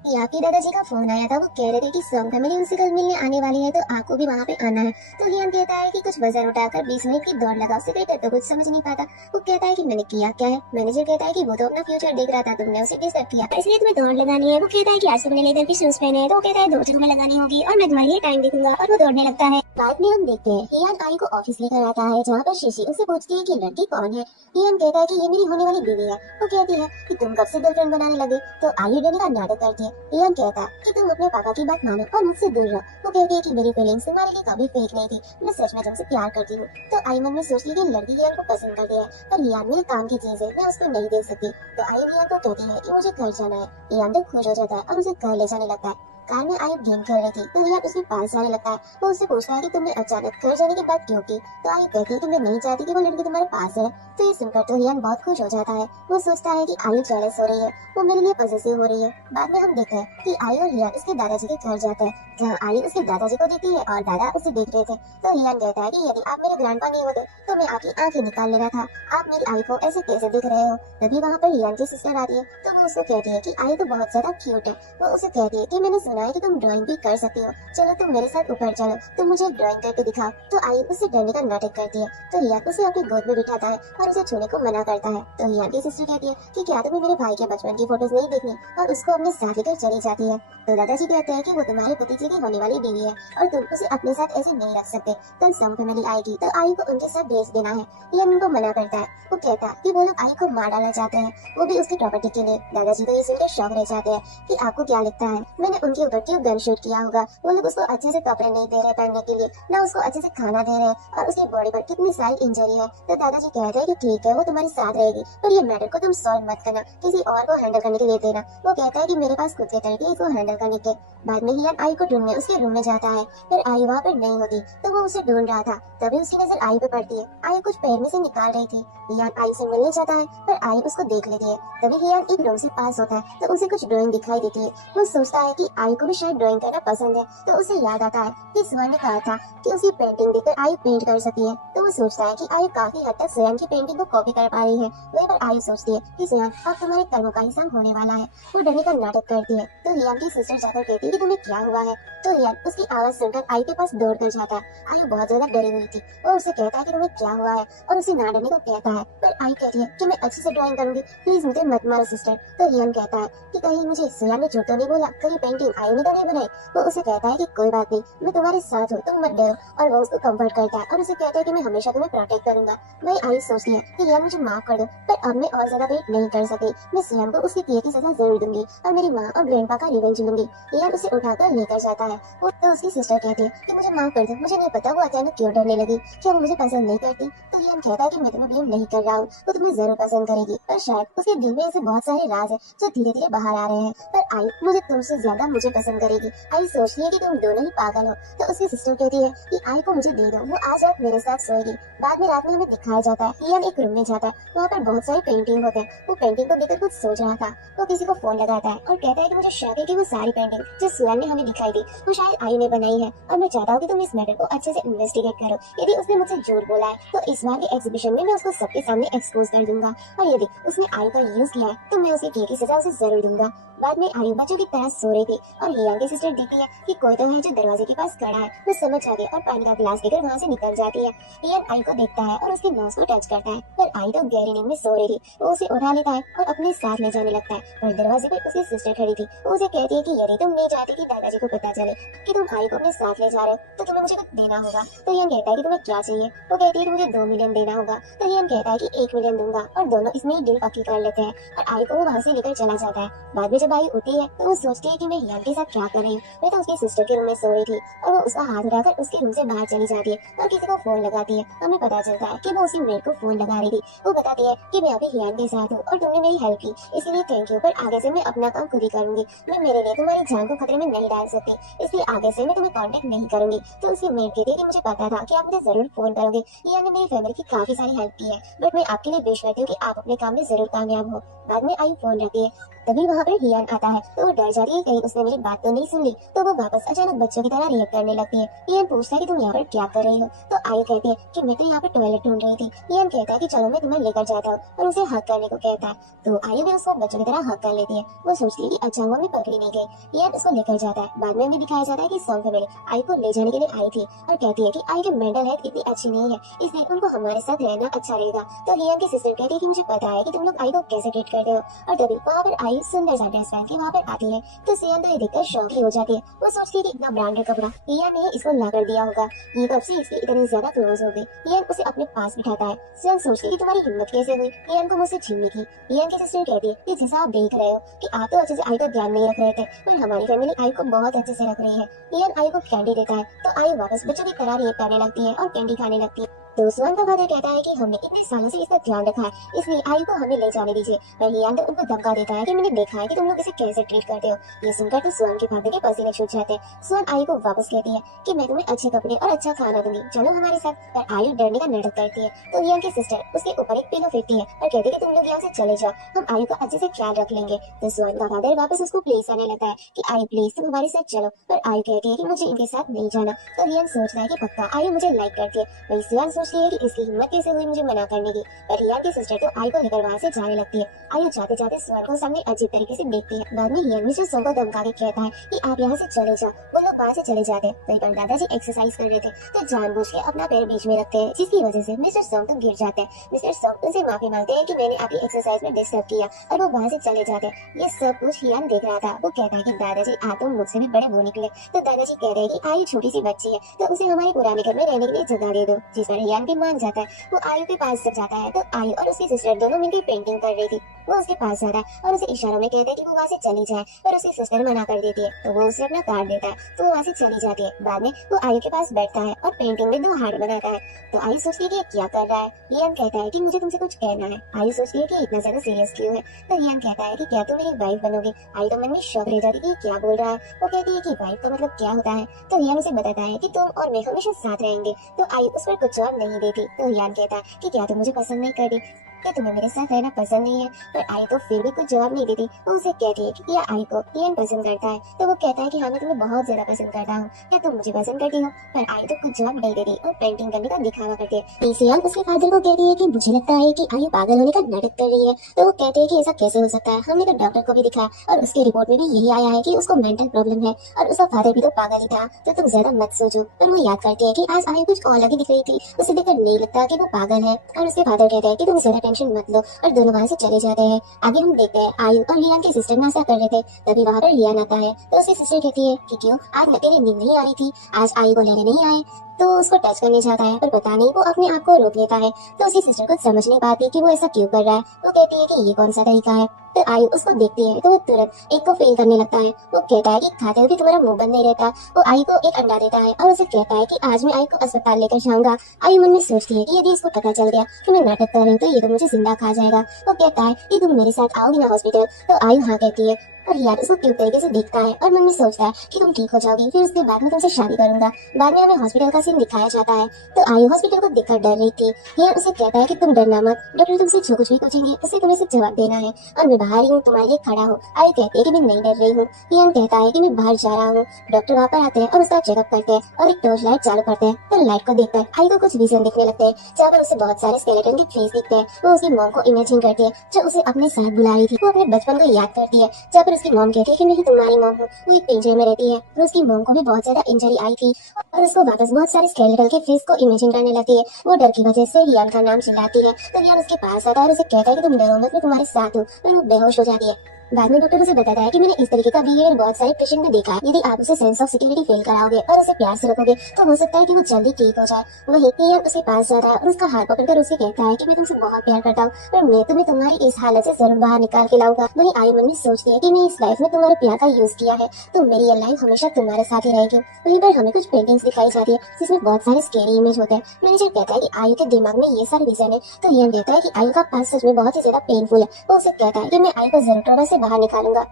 कि आपके दादाजी का फोन आया था। वो कह रहे थे कि सॉन्ग फैमिली उनसे कल मिलने आने वाली है, तो आपको भी वहाँ पे आना है। तो हियन कहता है कि कुछ वजन उठाकर 20 मिनट की दौड़ लगाओ। सेक्रेटरी तो कुछ समझ नहीं पाता। वो कहता है कि मैंने किया क्या है? मैनेजर कहता है कि वो तो अपना फ्यूचर देख रहा था, तुमने उसे डिस्टर्ब किया, इसलिए तुम्हें दौड़ लगानी है। वो कहता है कि आज तुमने लेदर की शूज पहने हैं, तो वो कहता है दौड़ तो तुम्हें लगानी होगी और मैं तुम्हारे लिए टाइम देखूंगा, और वो दौड़ने लगता है। बाद में हम देखते हैं हियन आयु को ऑफिस लेकर आता है, जहाँ पर शिशी उसे पूछती है कि लड़की कौन है। हियन कहता है कि ये मेरी होने वाली बीवी है। वो कहती है कि तुम कब से गर्लफ्रेंड बनाने लगे? तो आयु डरने का नाटक करती है। हियन कहता है कि तुम अपने पापा की बात मानो और मुझसे दूर रहो। वो कहती है कि मेरी फीलिंग्स तुम्हारे लिए कभी फेक नहीं थी, मैं सच में तुमसे प्यार करती हूँ। तो आयु मन में सोचती है कि लड़की हियन को पसंद करती है, पर हियन मेरे काम की चीज है, मैं उसको नहीं दे सकती। तो आयु हियन को कहती है कि मुझे घर जाना है। हियन तो खुश हो जाता है और उसे घर ले जाने लगता है। कार में आयु गेम खेल रही थी तो हियन उसके पास जाने लगता है। वो उससे पूछता है कि तुमने अचानक घर जाने की बात क्यों की? तो आयु कहती है कि मैं नहीं चाहती कि वो लड़की तुम्हारे पास है। तो ये सुनकर तो हियन बहुत खुश हो जाता है। वो सोचता है कि आयु जेलस हो रही है, वो मेरे लिए पॉसेसिव हो रही है। बाद में हम देखते हैं कि आयु और हियन उसके दादाजी के घर जाते हैं, जहाँ आयु उसके दादाजी को देखती है और दादा उसे देख रहे थे। तो हियन कहता है कि यदि आप मेरे ग्रैंडपा नहीं होते तो मैं आपकी आंखें निकाल लेना था, आप मेरी आयु को ऐसे कैसे दिख रहे हो? तभी वहाँ पर हियन की सिस्टर आती है, तो वो उसको कहती है कि आयु तो बहुत ज्यादा क्यूट है। वो उसे कहती है कि मैंने सुना है कि तुम ड्राइंग भी कर सकती हो, चलो तुम मेरे साथ ऊपर चलो, तुम मुझे ड्राइंग करके दिखाओ। तो आयु उससे डरने का नाटक करती है। तो हियन उसे अपनी गोद में बिठाता है और उसे छूने को मना करता है। तो हियन की सिस्टर कहती है कि क्या तुम्हें मेरे भाई के बचपन की फोटोज नहीं देखनी, और उसको अपने साथ लेकर चली जाती है। तो दादाजी कहते हैं कि वो तुम्हारे भतीजे की होने वाली बीवी है और तुम उसे अपने साथ ऐसे नहीं रख सकते, कल सॉन्ग फैमिली आएगी तो आयु को उनके साथ भेज देना है। हियन उनको मना करता है। वो कहता है कि वो लोग आयु को मार डालना चाहते हैं, वो भी उसकी प्रॉपर्टी के लिए। दादाजी तो ये सुनकर शॉक रह जाते हैं कि आपको क्या लगता है मैंने उनके ऊपर क्यों गन शूट किया होगा? वो लोग उसको अच्छे से कपड़े नहीं दे रहे पहनने के लिए, ना उसको अच्छे से खाना दे रहे, और उसकी बॉडी पर कितनी सारी इंजरी है। तो दादाजी कहते हैं कि ठीक है वो तुम्हारे साथ रहेगी, पर ये मैटर को तुम सॉल्व मत करना, किसी और को हैंडल करने के लिए देना। वो कहता है कि मेरे पास खुद के तरीके हैं इसको हैंडल करने के। बाद में हियन आयु को ढूंढने उसके रूम में जाता है, फिर आयु वहाँ पर नहीं होती, तो वो उसे ढूंढ रहा था। तभी उसकी नजर आयु पे पड़ती है। आयु कुछ पैर में से निकाल रही थी। हियन आयु से मिलने जाता है, पर आयु उसको देख लेती है। तभी हियन एक रूम से पास होता है, तो उसे कुछ ड्राइंग दिखाई देती है। वो सोचता है कि आयु को भी शायद ड्राइंग करना पसंद है, तो उसे याद आता है कि स्वयं ने कहा था कि उसकी पेंटिंग देखकर आयु पेंट कर सकती है। तो वो सोचता है कि आयु काफी हद तक स्वयं की पेंटिंग को कॉपी कर पा रही है। वहीं पर आयु सोचती है कि स्वयं अब तुम्हारे कर्मों का हिसाब होने वाला है। वो डरने का नाटक करती है। तो हियन की सिस्टर जाकर कहती है कि तुम्हें क्या हुआ है? तो हियन उसकी आवाज सुनकर आयु के पास दौड़ कर जाता है। आयु बहुत ज्यादा डरी हुई थी। वो उसे कहता है कि तुम्हें क्या हुआ है, और उसे ना डरने को कहता है। पर आयु कहती है कि मैं अच्छे से ड्राइंग करूंगी, प्लीज मुझे मत मारो सिस्टर। तो हियन कहता है कि कहीं मुझे स्वयं ने झूठ तो नहीं बोला, कहीं पेंटिंग आयु ने तो नहीं बनाई? वो उसे कहता है कि कोई बात नहीं, मैं तुम्हारे साथ हूँ, तुम मत डरो। और वो उसको कंफर्ट करता है और उसे कहता है कि मैं हमेशा तुम्हें प्रोटेक्ट करूंगा। वही आयु सोचती है कि यार मुझे माफ कर दो, पर अब मैं और ज्यादा वेट नहीं कर सकी, मैं स्वयं को उसके किए की सजा जरूर दूंगी और मेरी माँ और ग्रैंडपा का रिवेंज लूंगी। यार उसे उठाकर लेकर जाता है। वो तो उसकी सिस्टर कहती है कि मुझे माफ कर दो, मुझे नहीं पता वो अचानक क्यों डरने लगी, क्या वो मुझे पसंद नहीं करती? तो यार कहता है कि मैं तुम्हें ब्लेम नहीं कर रहा हूँ, वो तुम्हें जरूर पसंद करेगी, पर शायद उसके दिल में ऐसे बहुत सारे राज है जो धीरे धीरे बाहर आ रहे हैं। पर आयु मुझे तुमसे ज्यादा मुझे पसंद करेगी। आयु सोचती है कि तुम दोनों ही पागल हो। तो उसकी सिस्टर कहती है कि आयु को मुझे दे दो, वो आज रात मेरे साथ सोएगी। बाद में रात में हमें दिखाया जाता है हियन एक रूम में जाता है, वहाँ पर बहुत सारे पेंटिंग होते हैं। वो पेंटिंग को देखकर कुछ सोच रहा था। वो किसी को फोन लगाता है और कहता है कि मुझे शक है कि वो सारी पेंटिंग जो सुअन ने हमें दिखाई थी वो शायद आयु ने बनाई है, और मैं चाहता हूँ कि तुम इस मैटर को अच्छे से इन्वेस्टिगेट करो। यदि उसने मुझसे झूठ बोला है तो इस बार के एग्जीबिशन में मैं उसको सबके सामने सामने एक्सपोज कर दूंगा और यदि उसने आयु का यूज किया है तो मैं उसे की सजा उसे जरूर दूंगा। बाद में आयु बच्चों की तरह सो रही थी और हियान की सिस्टर देखती है कि कोई तो है जो दरवाजे के पास खड़ा है। वो समझ आ गया और पानी का गिलास लेकर वहाँ से निकल जाती है। हियान आयु को देखता है और उसके नोज को टच करता है, पर आयु तो गहरी नींद में सो रही थी। वो उसे उठा लेता है और अपने साथ ले जाने लगता है, पर दरवाजे पर उसकी सिस्टर खड़ी थी। वो उसे कहती है कि यदि तुम नहीं चाहती कि दादाजी को पता चले कि तुम आयु को अपने साथ ले जा रहे हो तो तुम्हें मुझे कुछ देना होगा। तो हियान कहता है कि तुम्हें क्या चाहिए। वो कहती है कि मुझे 2 मिलियन देना होगा। तो हियान कहता है कि 1 मिलियन दूंगा और दोनों इसमें ही डील पक्की कर लेते हैं और आयु को वो वहाँ से लेकर चला जाता है। बाद में जब आयु उठती है तो वो सोचती है कि मैं हियान के साथ क्या कर रही हूँ। मैं तो उसकी सिस्टर के रूम में सो रही थी और वो उसका हाथ उठाकर उसके रूम से बाहर चली जाती है और किसी को फोन लगाती है। हमें पता चलता है कि वो उसी मेड को फोन लगा रही थी। वो बताती है कि मैं अभी हियान के साथ हूँ और तुमने मेरी हेल्प की इसलिए थैंक यू, पर आगे से मैं अपना काम खुद ही करूंगी। मैं मेरे लिए तुम्हारी जान को खतरे में नहीं डाल सकती, इसलिए आगे से मैं तुम्हें कांटेक्ट नहीं करूंगी। तो उसकी मेड कहती है कि मुझे पता था कि आप मुझे जरूर फोन करोगे। हियान ने मेरी फैमिली की काफी सारी हेल्प की है, बट मैं आपके लिए विश करती हूँ कि आप अपने काम में जरूर कामयाब हो। बाद में आयु फोन रखती है। तभी वहाँ पर हियान आता है तो वो डर जाती है कहीं उसने मेरी बात तो नहीं सुन ली। तो वो वापस अचानक बच्चों की तरह रिएक्ट करने लगती है। हियान पूछता है कि तुम यहाँ पर क्या कर रही हो। तो आयु कहती है कि मैं तो यहाँ पर टॉयलेट ढूंढ रही थी। हियान कहता है कि चलो मैं तुम्हें लेकर जाता हूँ और उसे हक करने को कहता है। तो आयु भी उसको बच्चों की तरह हक कर लेती है। वो सोचती है कि अच्छा हुआ मैं पकड़ी नहीं गई। हियान उसको लेकर जाता है। बाद में हमें दिखाया जाता है कि सॉन्ग फैमिली आयु को ले जाने के लिए आई थी और कहती है कि आयु की मेंटल हेल्थ इतनी अच्छी नहीं है, इसलिए उनको हमारे साथ रहना अच्छा रहेगा। तो हियान की सिस्टर कहती है कि मुझे पता है कि तुम लोग आयु को कैसे ट्रीट करते हो। और तभी वहाँ पर आयु सुंदर सा ड्रेस पहन के वहाँ पर आती है। तो सियान तो ये देखकर शॉक ही हो जाती है। वो सोचती है कि इतना ब्रांडेड कपड़ा हियान ने इसको ला कर दिया होगा, ये कब से इसकी इतनी ज्यादा क्लोज हो गई। हियान उसे अपने पास बिठाता है। सियान सोचती है कि तुम्हारी हिम्मत कैसे हुई हियान को मुझसे छीनने की। हियान की सिस्टर कहती है कि जैसा आप देख रहे हो कि आप तो अच्छे से आयु का ध्यान नहीं रख रहे थे, पर हमारी फैमिली आयु को बहुत अच्छे से रख रही है। हियान आयु को कैंडी देता है तो आयु वापस बच्चों की तरह रिएक्ट करने लगती है और कैंडी खाने लगती है। तो सुअन का फादर कहता है कि हमने इतने सालों से इसका ध्यान रखा है, इसलिए आयु को हमें ले जाने दीजिए। पर हियान तो उनको धमका देता है कि मैंने देखा है कि तुम लोग इसे कैसे ट्रीट करते हो। ये सुनकर तो सुअन के फादर के पसीने छूट जाते हैं। सुअन आयु को वापस कहती है कि मैं तुम्हें अच्छे कपड़े और अच्छा खाना दूंगी, चलो हमारे साथ। पर आयु डरने का नाटक करती है। तो हियान की सिस्टर उसके ऊपर एक पिलो फेंकती है और कहती है कि तुम लोग यहाँ से चले जाओ, हम आयु का अच्छे से ख्याल रख लेंगे। तो सुअन का फादर वापस उसको प्लीज करने लगता है कि आयु प्लीज तुम हमारे साथ चलो, पर आयु कहती है कि मुझे इनके साथ नहीं जाना। तो हियान सोचता है कि पक्का आयु मुझे लाइक करती है। वही सुअन सोचती है कि इसकी हिम्मत कैसे हुई मुझे मना करने की। पर हियान की सिस्टर तो आयु को लेकर वहाँ से जाने लगती है। आयु जाते जाते सुअन को सामने अजीब तरीके से देखती है। बाद में हियान मिस्टर सोंग को धमका के कहता है कि आप यहाँ से चले जाओ। वो लोग वहाँ से चले जाते हैं। वहीं पर दादाजी एक्सरसाइज कर रहे थे तो जानबूझ के अपना पैर बीच में रखते हैं, जिसकी वजह से मिस्टर सोंग तो गिर जाते हैं। मिस्टर सोंग उनसे माफी मांगते हैं कि मैंने आपकी एक्सरसाइज में डिस्टर्ब किया और वो वहाँ से चले जाते हैं। ये सब कुछ हियान देख रहा था। वो कहता है कि दादाजी आप तो मुझसे भी बड़े वो निकले। तो दादाजी कह रहे हैं कि आयु छोटी सी बच्ची है तो उसे हमारे पुराने घर में रहने के लिए जगह दे दो, जिस पर हियान भी मान जाता है। वो आयु के पास तक जाता है तो आयु और उसकी सिस्टर दोनों मिलकर पेंटिंग कर रही थी। वो उसके पास जाता है और उसे इशारों में कहता है कि वो वहाँ से चली जाए, पर उसकी सिस्टर मना कर देती है। तो वो उसे अपना कार्ड देता है तो वो वहाँ से चली जाती है। बाद में वो आयु के पास बैठता है और पेंटिंग में 2 हार्ट बनाता है। तो आयु सोचती है कि ये क्या कर रहा है। हियान कहता है कि मुझे तुमसे कुछ कहना है। आयु सोचती है कि इतना ज्यादा सीरियस क्यों है। तो हियान कहता है कि क्या तुम मेरी वाइफ बनोगी। आयु तो मन में शौक रह जाती है कि क्या बोल रहा है। वो कहती है कि वाइफ का मतलब क्या होता है। तो हियान उसे बताता है कि तुम और मैं हमेशा साथ रहेंगे। तो आयु उस पर कुछ जवाब नहीं देती। तो हियान कहता है कि क्या तुम मुझे पसंद नहीं करती, क्या तुम्हें मेरे साथ रहना पसंद नहीं है। पर आयु तो फिर भी कुछ जवाब नहीं देती। वो उसे कहती है कि आयु को हियान पसंद करता है। तो वो कहता है कि हाँ मैं तुम्हें बहुत ज्यादा पसंद करता हूँ, क्या तुम मुझे पसंद करती हो। पर आयु तो कुछ जवाब नहीं देती और पेंटिंग करने का दिखावा करती है। हियान उसके फादर को कहती है कि मुझे लगता है कि आयु पागल होने का नाटक कर रही है। तो वो कहते हैं कि ऐसा कैसे हो सकता है, हमने तो डॉक्टर को भी दिखाया और उसकी रिपोर्ट में भी यही आया है कि उसको मेंटल प्रॉब्लम है और उसका फादर भी तो पागल ही था, तो तुम ज्यादा मत सोचो। पर वो याद करती है कि आज आयु कुछ और अलग ही दिख रही थी, उसे देखकर नहीं लगता कि वो पागल है। और उसके फादर कहते हैं कि तुम ज्यादा टेंशन मत लो और दोनों वहाँ से चले जाते हैं। आगे हम देखते हैं आयु और हियान के सिस्टर नाश्ता कर रहे थे। तभी वहाँ पर हियान आता है तो उसकी सिस्टर कहती है कि क्यों आज तेरी नींद नहीं आ रही थी, आज आयु को लेने नहीं आए। तो उसको टच करने जाता है पर पता नहीं वो अपने आप को रोक लेता है। तो उसकी सिस्टर को समझ नहीं पाती कि वो ऐसा क्यों कर रहा है। वो कहती है कि ये कौन सा तरीका है। तो आयु उसको देखती है तो वो तुरंत एक को फेल करने लगता है। वो कहता है कि खाते हुए तुम्हारा मुंह बंद नहीं रहता। वो आयु को एक अंडा देता है और उसे कहता है कि आज मैं आयु को अस्पताल लेकर जाऊंगा। आयु मन में सोचती है कि यदि इसको पता चल गया कि मैं नाटक कर रही हूँ तो ये तो मुझे जिंदा खा जाएगा। वो कहता है कि तुम मेरे साथ आओगी ना हॉस्पिटल। तो आयु हाँ कहती है और हियान उसको क्यूट तरीके से देखता है और मन में सोचता है कि तुम ठीक हो जाओगी, फिर उसके बाद मैं तुमसे शादी करूंगा। बाद में हमें हॉस्पिटल का सीन दिखाया जाता है। तो आयु हॉस्पिटल को देखकर डर रही थी। हियान उसे कहता है कि तुम डरना मत, डॉक्टर तुमसे जो कुछ भी पूछेंगे उसे तुम्हें सिर्फ जवाब देना है और मैं बाहर ही हूँ, तुम्हारे लिए खड़ा हूँ। आयु कहती है कि मैं नहीं डर रही हूँ। हियान कहता है कि मैं बाहर जा रहा हूँ। डॉक्टर वहाँ पर आते हैं और उसका चेकअप करते हैं और एक टॉर्च लाइट चालू करते हैं। तो लाइट को देखकर आयु को कुछ विजन दिखने लगते हैं, जहाँ पर उसे बहुत सारे स्केलेटन के फेस दिखते हैं। वो उसकी मॉम को इमेजिन करती है जो उसे अपने साथ बुला रही थी। वो अपने बचपन को याद करती है, जहाँ पर उसकी मॉम कहती है कि मैं ही तुम्हारी मॉम हूँ। वो एक पिंजरे में रहती है और उसकी मॉम को भी बहुत ज्यादा इंजरी आई थी और उसको वापस बहुत सारे स्केलेटन के फेस को इमेजिन करने लगती है। वो डर की वजह से हियान का नाम चिल्लाती है। तो हियान उसके पास आता है और उसे कहता है कि तुम डरो मत, मैं तुम्हारे साथ हूँ। और वो बेहोश हो जाती है। बाद में डॉक्टर उसे बताता है कि मैंने इस तरीके का बिहेवियर बहुत सारे पेशेंट में देखा है। यदि आप उसे सेंस ऑफ सिक्योरिटी फील कराओगे और उसे प्यार से रखोगे तो हो सकता है कि वो जल्दी ठीक हो जाए। वही हियान उसके पास जाता है और उसका हाथ पकड़कर उसे कहता है कि मैं तुमसे बहुत प्यार करता हूँ और मैं तुम्हें तुम्हारी इस हालत से जरूर बाहर निकाल के लाऊंगा। वही आयु मन में सोचती है कि मैं इस लाइफ में तुम्हारे प्यार का यूज किया है तो मेरी ये लाइफ हमेशा तुम्हारे साथ ही रहेगी। वहीं पर हमें कुछ पेंटिंग्स दिखाई जाती है जिसमें बहुत सारे स्केरी इमेज होते हैं। मैनेजर कहता है कि आयु के दिमाग में ये सारे विजन है। तो हियान कहता है कि आयु का पास सच में बहुत ही ज्यादा पेनफुल है। वो उसे कहता है कि मैं आयु को जरूर ट्रॉमा से बाहर निकालूंगा।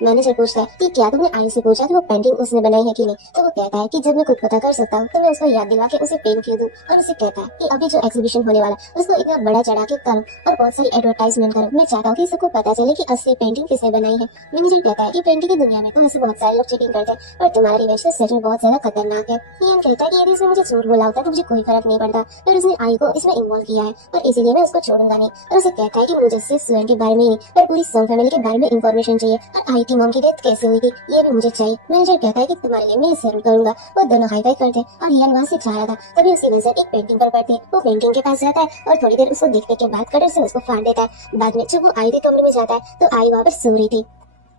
मैनेजर पूछता है कि क्या तुमने आयु से पूछा कि वो पेंटिंग उसने बनाई है कि नहीं। तो वो कहता है कि जब मैं खुद पता कर सकता हूँ तो मैं उसको याद दिला के उसे पेन क्यों दूं। और उसे कहता है कि अभी जो एग्जीबिशन होने वाला उसको इतना बड़ा चढ़ा के करूँ और बहुत सारी एडवर्टाइजमेंट करूँ। मैं चाहता हूँ कि सबको पता चले कि असली पेंटिंग किसने बनाई है। मैनेजर कहता है कि पेंटिंग की दुनिया में तो ऐसे बहुत सारे लोग चीटिंग करते हैं और तुम्हारा रिवेंज तो सच में बहुत ज्यादा खतरनाक है। हियान कहता है कि यदि उसने मुझे झूठ बोला होता तो मुझे कोई फर्क नहीं पड़ता, पर उसने आयु को इसमें इन्वॉल्व किया है और इसीलिए मैं उसको छोड़ूंगा नहीं। और उसे कहता है कि मुझे सिर्फ सुअन के बारे में ही नहीं पर पूरी सोंग फैमिली के बारे में इंफॉर्मेशन चाहिए और आई की मॉम की डेथ कैसे हुई थी ये भी मुझे चाहिए। मैनेजर कहता है कि तुम्हारे लिए मैं ये जरूर करूंगा। वो दोनों हाई फाई करते हैं और हियान वहाँ से जा रहा था तभी उसकी नजर एक पेंटिंग पर पड़ती है। वो पेंटिंग के पास जाता है और थोड़ी देर उसको देखने के बाद कटर से उसको फाड़ देता है। बाद में जब वो आई के कमरे में जाता है तो आई वहाँ पर सो रही थी।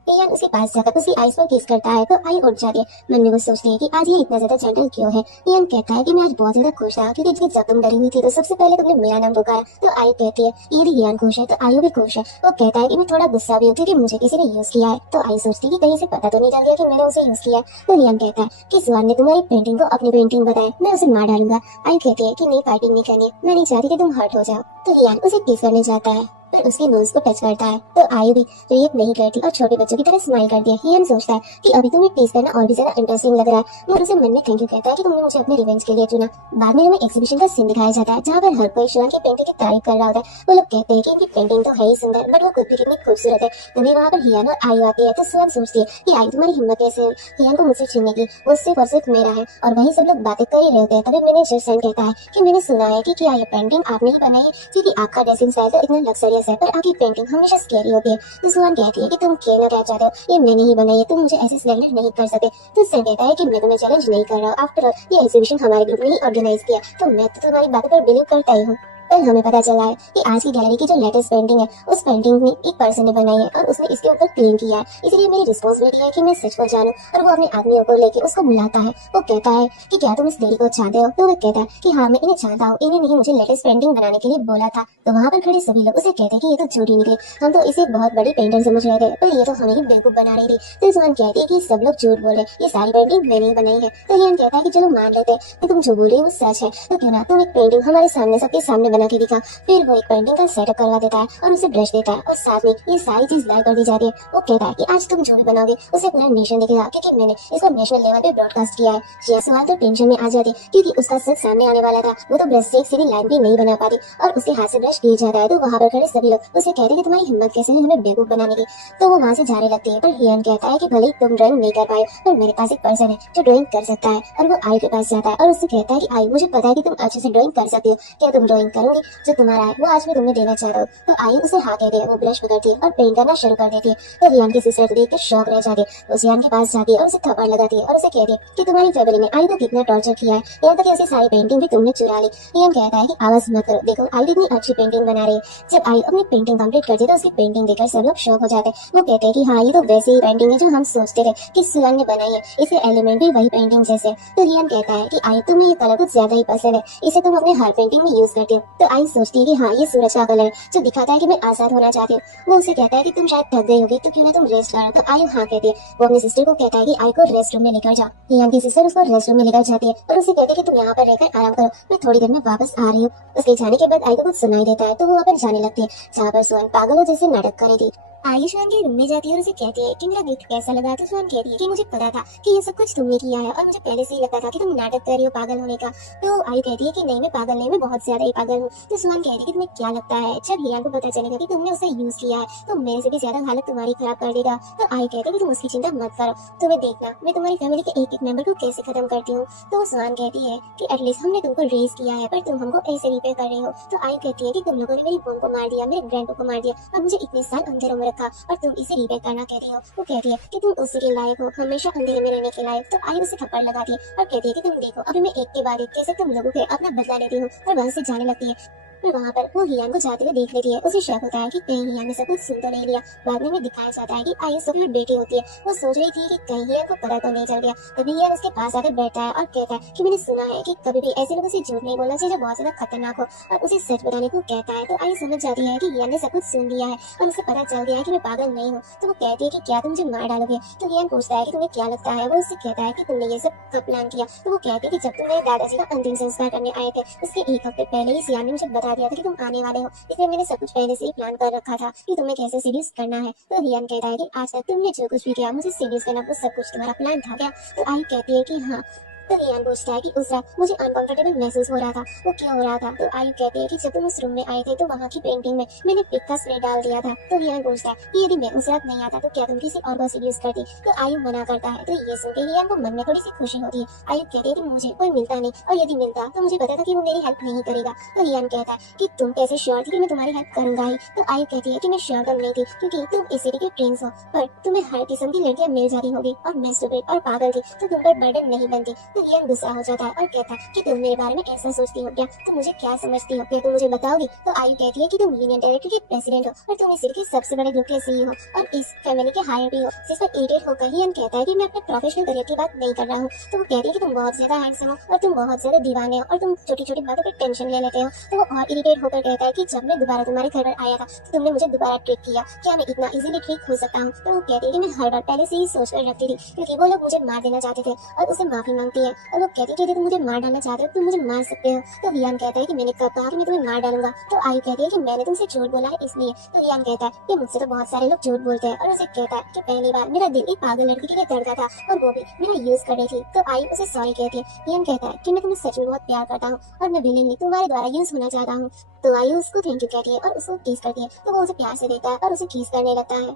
हियान उसके पास जाकर उसकी आईज पर किस करता है तो आई उठ जाती है। मन में वो सोचती है कि आज ये इतना ज्यादा जेंटल क्यों है। हियान कहता है कि मैं आज बहुत ज्यादा खुश था क्योंकि जब तुम डरी हुई थी तो सबसे पहले तुमने मेरा नाम पुकारा। तो आई कहती है यदि हियान खुश है तो आयु भी खुश है। वो कहता है कि मैं थोड़ा गुस्सा भी हूँ क्योंकि मुझे किसी ने यूज किया है। तो आई सोचती है कि कहीं से पता तो नहीं चल गया कि मैंने उसे यूज किया। तो हियान कहता है कि सुहान ने तुम्हारी पेंटिंग को अपनी पेंटिंग बताया, मैं उसे मार डालूंगा। आई कहती है कि नहीं, फाइटिंग नहीं करनी, मैं नहीं चाहती कि तुम हर्ट हो जाओ। तो हियान उसे किस करने जाता है पर उसके नोज को टच करता है तो आयु भी रिएक्ट नहीं करती और छोटे बच्चों की तरह स्माइल करती है। हियान सोचता है कि अभी तुम्हें टीज करना और भी ज्यादा इंटरेस्टिंग लग रहा है। वो उसे मन में थैंक यू कहता है कि तुमने मुझे अपने रिवेंज के लिए चुना। बाद में हमें एग्जीबिशन का सीन दिखाया जाता है जहाँ पर हर कोई शिवान की पेंटिंग की तारीफ कर रहा होता है। वो लोग कहते हैं कि इनकी पेंटिंग तो है ही सुंदर बट वो खुद भी कितनी खूबसूरत है। तभी वहाँ पर हियान और आयु आती है तो शिवान सोचती है कि आयु तुम्हारी हिम्मत कैसे है हियान को मुझसे छीनने की, वो सिर्फ और सिर्फ मेरा है। और वही सब लोग बातें कर ही रहे होते हैं तभी मैनेजर सैन कहता है कि मैंने सुना है कि क्या ये पेंटिंग आपने ही बनाई है क्योंकि आपका ड्रेसिंग स्टाइल तो इतना लग्जरियस है पर आपकी पेंटिंग हमेशा स्कैरी होती है। तो सुहान कहती है कि तुम कहना क्या चाहते हो, ये मैंने ही बनाई है, तुम मुझे ऐसे स्लैंडर नहीं कर सकते। तो सैन कहता है कि मैं तुम्हें चैलेंज नहीं कर रहा हूँ, आफ्टर ऑल ये एग्जीबिशन हमारे ग्रुप ने ही ऑर्गेनाइज किया तो मैं तो तुम्हारी बातों पर बिलीव करता ही हूँ। कल हमें पता चला है कि आज की गैलरी की जो लेटेस्ट पेंटिंग है उस पेंटिंग में एक पर्सन ने बनाई है और उसने इसके ऊपर क्लेम किया है, इसलिए मेरी रिस्पॉन्सिबिलिटी है कि मैं सच को जानूं। और वो अपने आदमियों को लेके उसको बुलाता है। वो कहता है कि क्या तुम इस लेडी को चाहते हो। तो वो कहता है कि हाँ मैं इन्हें चाहता हूँ, इन्हें नहीं मुझे लेटेस्ट पेंटिंग बनाने के लिए बोला था। तो वहाँ पर खड़े सभी लोग उसे कहते हैं कि ये तो झूठी निकली, हम तो इसे बहुत बड़ी पेंटर समझ रहे थे पर ये तो हमें ही बेवकूफ बना रही थी। तो सुहान कहती है कि सब लोग झूठ बोले, ये सारी पेंटिंग मैंने ही बनाई है। तो हियान कहता है कि चलो मान लेते हैं कि तुम जो बोल रही हो वो सच है, तो क्यों ना तुम एक पेंटिंग हमारे सामने सबके सामने बना के दिखा। फिर वो एक पेंटिंग का सेटअप करवा देता है और उसे ब्रश देता है और साथ में ये सारी चीज लाइव कर दी जाती है। वो कहता है कि आज तुम झूठ बनाओगे उसे पूरा नेशन देखेगा क्योंकि मैंने इसको नेशनल लेवल पे ब्रॉडकास्ट किया है। जयसवाल तो टेंशन में आ जाती क्योंकि उसका सच सामने आने वाला था। वो तो ब्रश से एक सीधी लाइन भी नहीं बना पाती और उसके हाथ से ब्रश गिर जाता है। तो वहाँ पर खड़े सभी लोग उसे कहते हैं कि तुम्हारी हिम्मत कैसे है हमें बेवकूफ बनाने की। तो वो वहाँ से जाने लगती है पर हियान कहता है कि भले तुम ड्राइंग नहीं कर पाए पर मेरे पास एक पर्सन है जो ड्राइंग कर सकता है। और वो आई के पास जाता है और उससे कहता है कि आई मुझे पता है कि तुम अच्छे से ड्राइंग कर सकती हो, क्या तुम ड्राइंग करोगी, जो तुम्हारा है वो आज मैं तुम्हें देना चाह रहा हूँ। तो आई उसे हाथ देती है, वो ब्रश पकड़ती है और पेंट करना शुरू कर देती है। तो रियान की सिस्टर देख के शॉक रह जाती है। वो सियान के पास जाती है और उसे थप्पड़ लगाती है और उसे कहती है कि तुम्हारी फैमिली ने आई को कितना टॉर्चर किया है, यहाँ तक कि उसकी सारी पेंटिंग भी तुमने चुरा ली। रियान कहता है कि आवाज मत करो, देखो आई इतनी अच्छी पेंटिंग बना रही है। जब आई अपनी पेंटिंग कंप्लीट करती है तो उसकी पेंटिंग देखकर सब लोग शॉक हो जाते हैं। वो कहते हैं कि हाँ ये तो वैसी ही पेंटिंग है जो हम सोचते थे कि सुहान ने बनाई है, इसके एलिमेंट भी वही पेंटिंग जैसे। तो रियान कहता है कि आई तुम्हें ये कलर कुछ ज्यादा ही पसंद है, इसे तुम अपने हर पेंटिंग में यूज करते हो। तो आई सोचती है कि हाँ ये सूरज का कलर है जो दिखाता है कि मैं आजाद होना चाहती हूँ। वो उसे कहता है कि तुम शायद थक गई होगी तो क्यों ना तुम रेस्ट करो। तो आई हाँ कहती है। वो अपनी सिस्टर को कहता है कि आई को रेस्ट रूम में लेकर जाओ। रियान की सिस्टर उसको रेस्ट रूम में लेकर जाती है और उसे कहती है कि तुम यहाँ पर रहकर आराम करो, मैं थोड़ी देर में वापस आ रही हूँ। उसके जाने के बाद आई को कुछ सुनाई देता है तो वो वहाँ पर जाने लगती है जहाँ पर सुहान पागलों जैसे नाटक कर रही थी। आयुष स्वान के रूम में जाती है और उसे कहती है कि मेरा गिफ्ट कैसा लगा। तो स्वान कहती है कि मुझे पता था कि ये सब कुछ तुमने किया है और मुझे पहले से ही लगता था कि तुम नाटक कर रही हो पागल होने का। तो आयु कहती है कि नहीं, मैं पागल नहीं, मैं बहुत ज्यादा ही पागल हूँ। तो स्वान कहती है कि तुम्हें क्या लगता है जब हियान को पता चलेगा कि तुमने उसे यूज किया है तो मेरे से भी ज्यादा हालत तुम्हारी खराब कर देगा। तो आयु कहती है कि तुम उसकी चिंता मत करो, तुम्हें देखना मैं तुम्हारी फैमिली के एक एक मेंबर को कैसे खत्म करती हूँ। तो वो स्वान कहती है कि एटलीस्ट हमने तुमको रेज किया है पर तुम हमको ऐसे रिपेयर कर रही हो। तो आयु कहती है कि तुम लोगों ने मेरी मॉम को मार दिया, मेरे ग्रैंड को मार दिया और मुझे इतने साल अंधेरों में रखा और तुम इसे रिपेयर करना कह रही हो। वो कहती है कि तुम उसी के लायक हो, हमेशा अंधेरे में रहने के लायक। तो आयु उसे थप्पड़ लगाती है और कहती है कि तुम देखो अभी मैं एक के बाद एक कैसे तुम लोगों के अपना बदला लेती हूँ और वहां से जाने लगती है। फिर वहाँ पर वो हियान को जाते हुए देख लेती है। उसे शक होता है कि कहीं हियान ने सब कुछ सुन तो नहीं लिया। बाद में दिखाया जाता है कि आयु सबकी बेटी होती है। वो सोच रही थी कि कहीं हियान को पता तो नहीं चल गया। तभी हियान उसके पास आकर बैठता है और कहता है कि मैंने सुना है कि कभी भी ऐसे लोगों से झूठ नहीं बोलना चाहिए जो बहुत ज्यादा खतरनाक हो, और उसे सच बताने को कहता है। तो आयु समझ जाती है कि हियान ने सब कुछ सुन लिया है और उसे पता चल गया है कि मैं पागल नहीं हूँ। तो वो कहती है कि क्या तुम मुझे मार डालोगे। तो हियान पूछता है कि तुम्हें क्या लगता है। वो उससे कहता है कि तुमने ये सब कब प्लान किया। तो वो कहती है कि जब तुम मेरे दादाजी का अंतिम संस्कार करने आए थे उसके एक हफ्ते पहले ही सियान ने मुझे बता दिया था कि तुम आने वाले हो, इसलिए मैंने सब कुछ पहले से ही प्लान कर रखा था कि तुम्हें कैसे सीड्यूस करना है। तो रियान कहता है कि आज तक तुमने जो कुछ भी किया मुझे सीड्यूस करना, वो सब कुछ तुम्हारा प्लान था क्या। तो आई कहती है कि हाँ। तो रियान पूछता है कि उस रात मुझे अनकंफर्टेबल महसूस हो रहा था, वो क्यों हो रहा था। तो आयु कहती है कि जब तुम उस रूम में आए थे तो वहाँ की पेंटिंग में मैंने पिक का स्प्रे डाल दिया था। तो रियान पूछता है कि यदि मैं उस रात नहीं आता तो क्या तुम किसी और को सीड्यूस करती। तो आयु मना करता है। तो ये सुनकर रियान को मन में थोड़ी सी खुशी होती है। आयु कहती है कि मुझे कोई मिलता नहीं और यदि मिलता तो मुझे पता था कि वो मेरी हेल्प नहीं करेगा। तो रियान कहता है कि तुम कैसे श्योर थी कि मैं तुम्हारी हेल्प करूंगा ही। तो आयु कहती है कि मैं श्योर कम नहीं थी क्योंकि तुम इस सिटी के प्रिंस हो, पर तुम्हें हर किस्म की लड़कियां मिल जाती होगी और मैं स्टूपिड और पागल थी तो तुम पर बर्डन नहीं बनती। तो रियान गुस्सा हो जाता है और कहता है कि तुम मेरे बारे में ऐसा सोचती हो क्या, तुम मुझे क्या समझती हो, क्या तुम मुझे बताओगी। तो आयु कहती है कि तुम यूनियन टेरिटरी के प्रेसिडेंट हो और तुम इस सिटी के सबसे बड़े ग्रुप के सीईओ हो और इस फैमिली के हायर भी हो। जिस पर इरिटेट होकर रियान कहता है कि मैं अपने प्रोफेशनल करियर की बात नहीं कर रहा हूँ। तो वो कहती है कि तुम बहुत ज्यादा हैंडसम हो और तुम बहुत ज्यादा दीवाने हो और तुम छोटी छोटी बातों पर टेंशन ले लेते हो। तो वो और इरिटेट होकर कहता है कि जब मैं दोबारा तुम्हारे घर पर आया था तो तुमने मुझे दोबारा ट्रिक किया, क्या मैं इतना इजीली ट्रिक हो सकता हूँ। तो वो कहती है कि मैं हर बार पहले से ही सोच कर रखती थी क्योंकि वो लोग मुझे मार देना चाहते थे और उसे माफी मांगती है। और वो कहती है कि यदि तुम मुझे मार डालना चाहते हो तुम मुझे मार सकते हो। तो रियान कहता है कि मैंने कब कहा कि मैं तुम्हें मार डालूंगा। तो आयु कहती है कि मैंने तुमसे झूठ बोला है इसलिए। तो रियान कहता है कि मुझसे तो बहुत सारे लोग झूठ बोलते हैं। और उसे कहता है कि पहली बार मेरा दिल एक पागल लड़की के लिए धड़का था और वो भी मेरा यूज कर रही थी। तो आयु उसे सॉरी कहती है। रियान कहता है कि मैं तुम्हें सच में बहुत प्यार करता हूँ और मैं विलिंगली तुम्हारे द्वारा यूज होना चाहता हूँ। तो आयु उसको थैंक यू कहती है और उसको किस करती है। तो वो उसे प्यार से देखता है और उसे किस करने लगता है।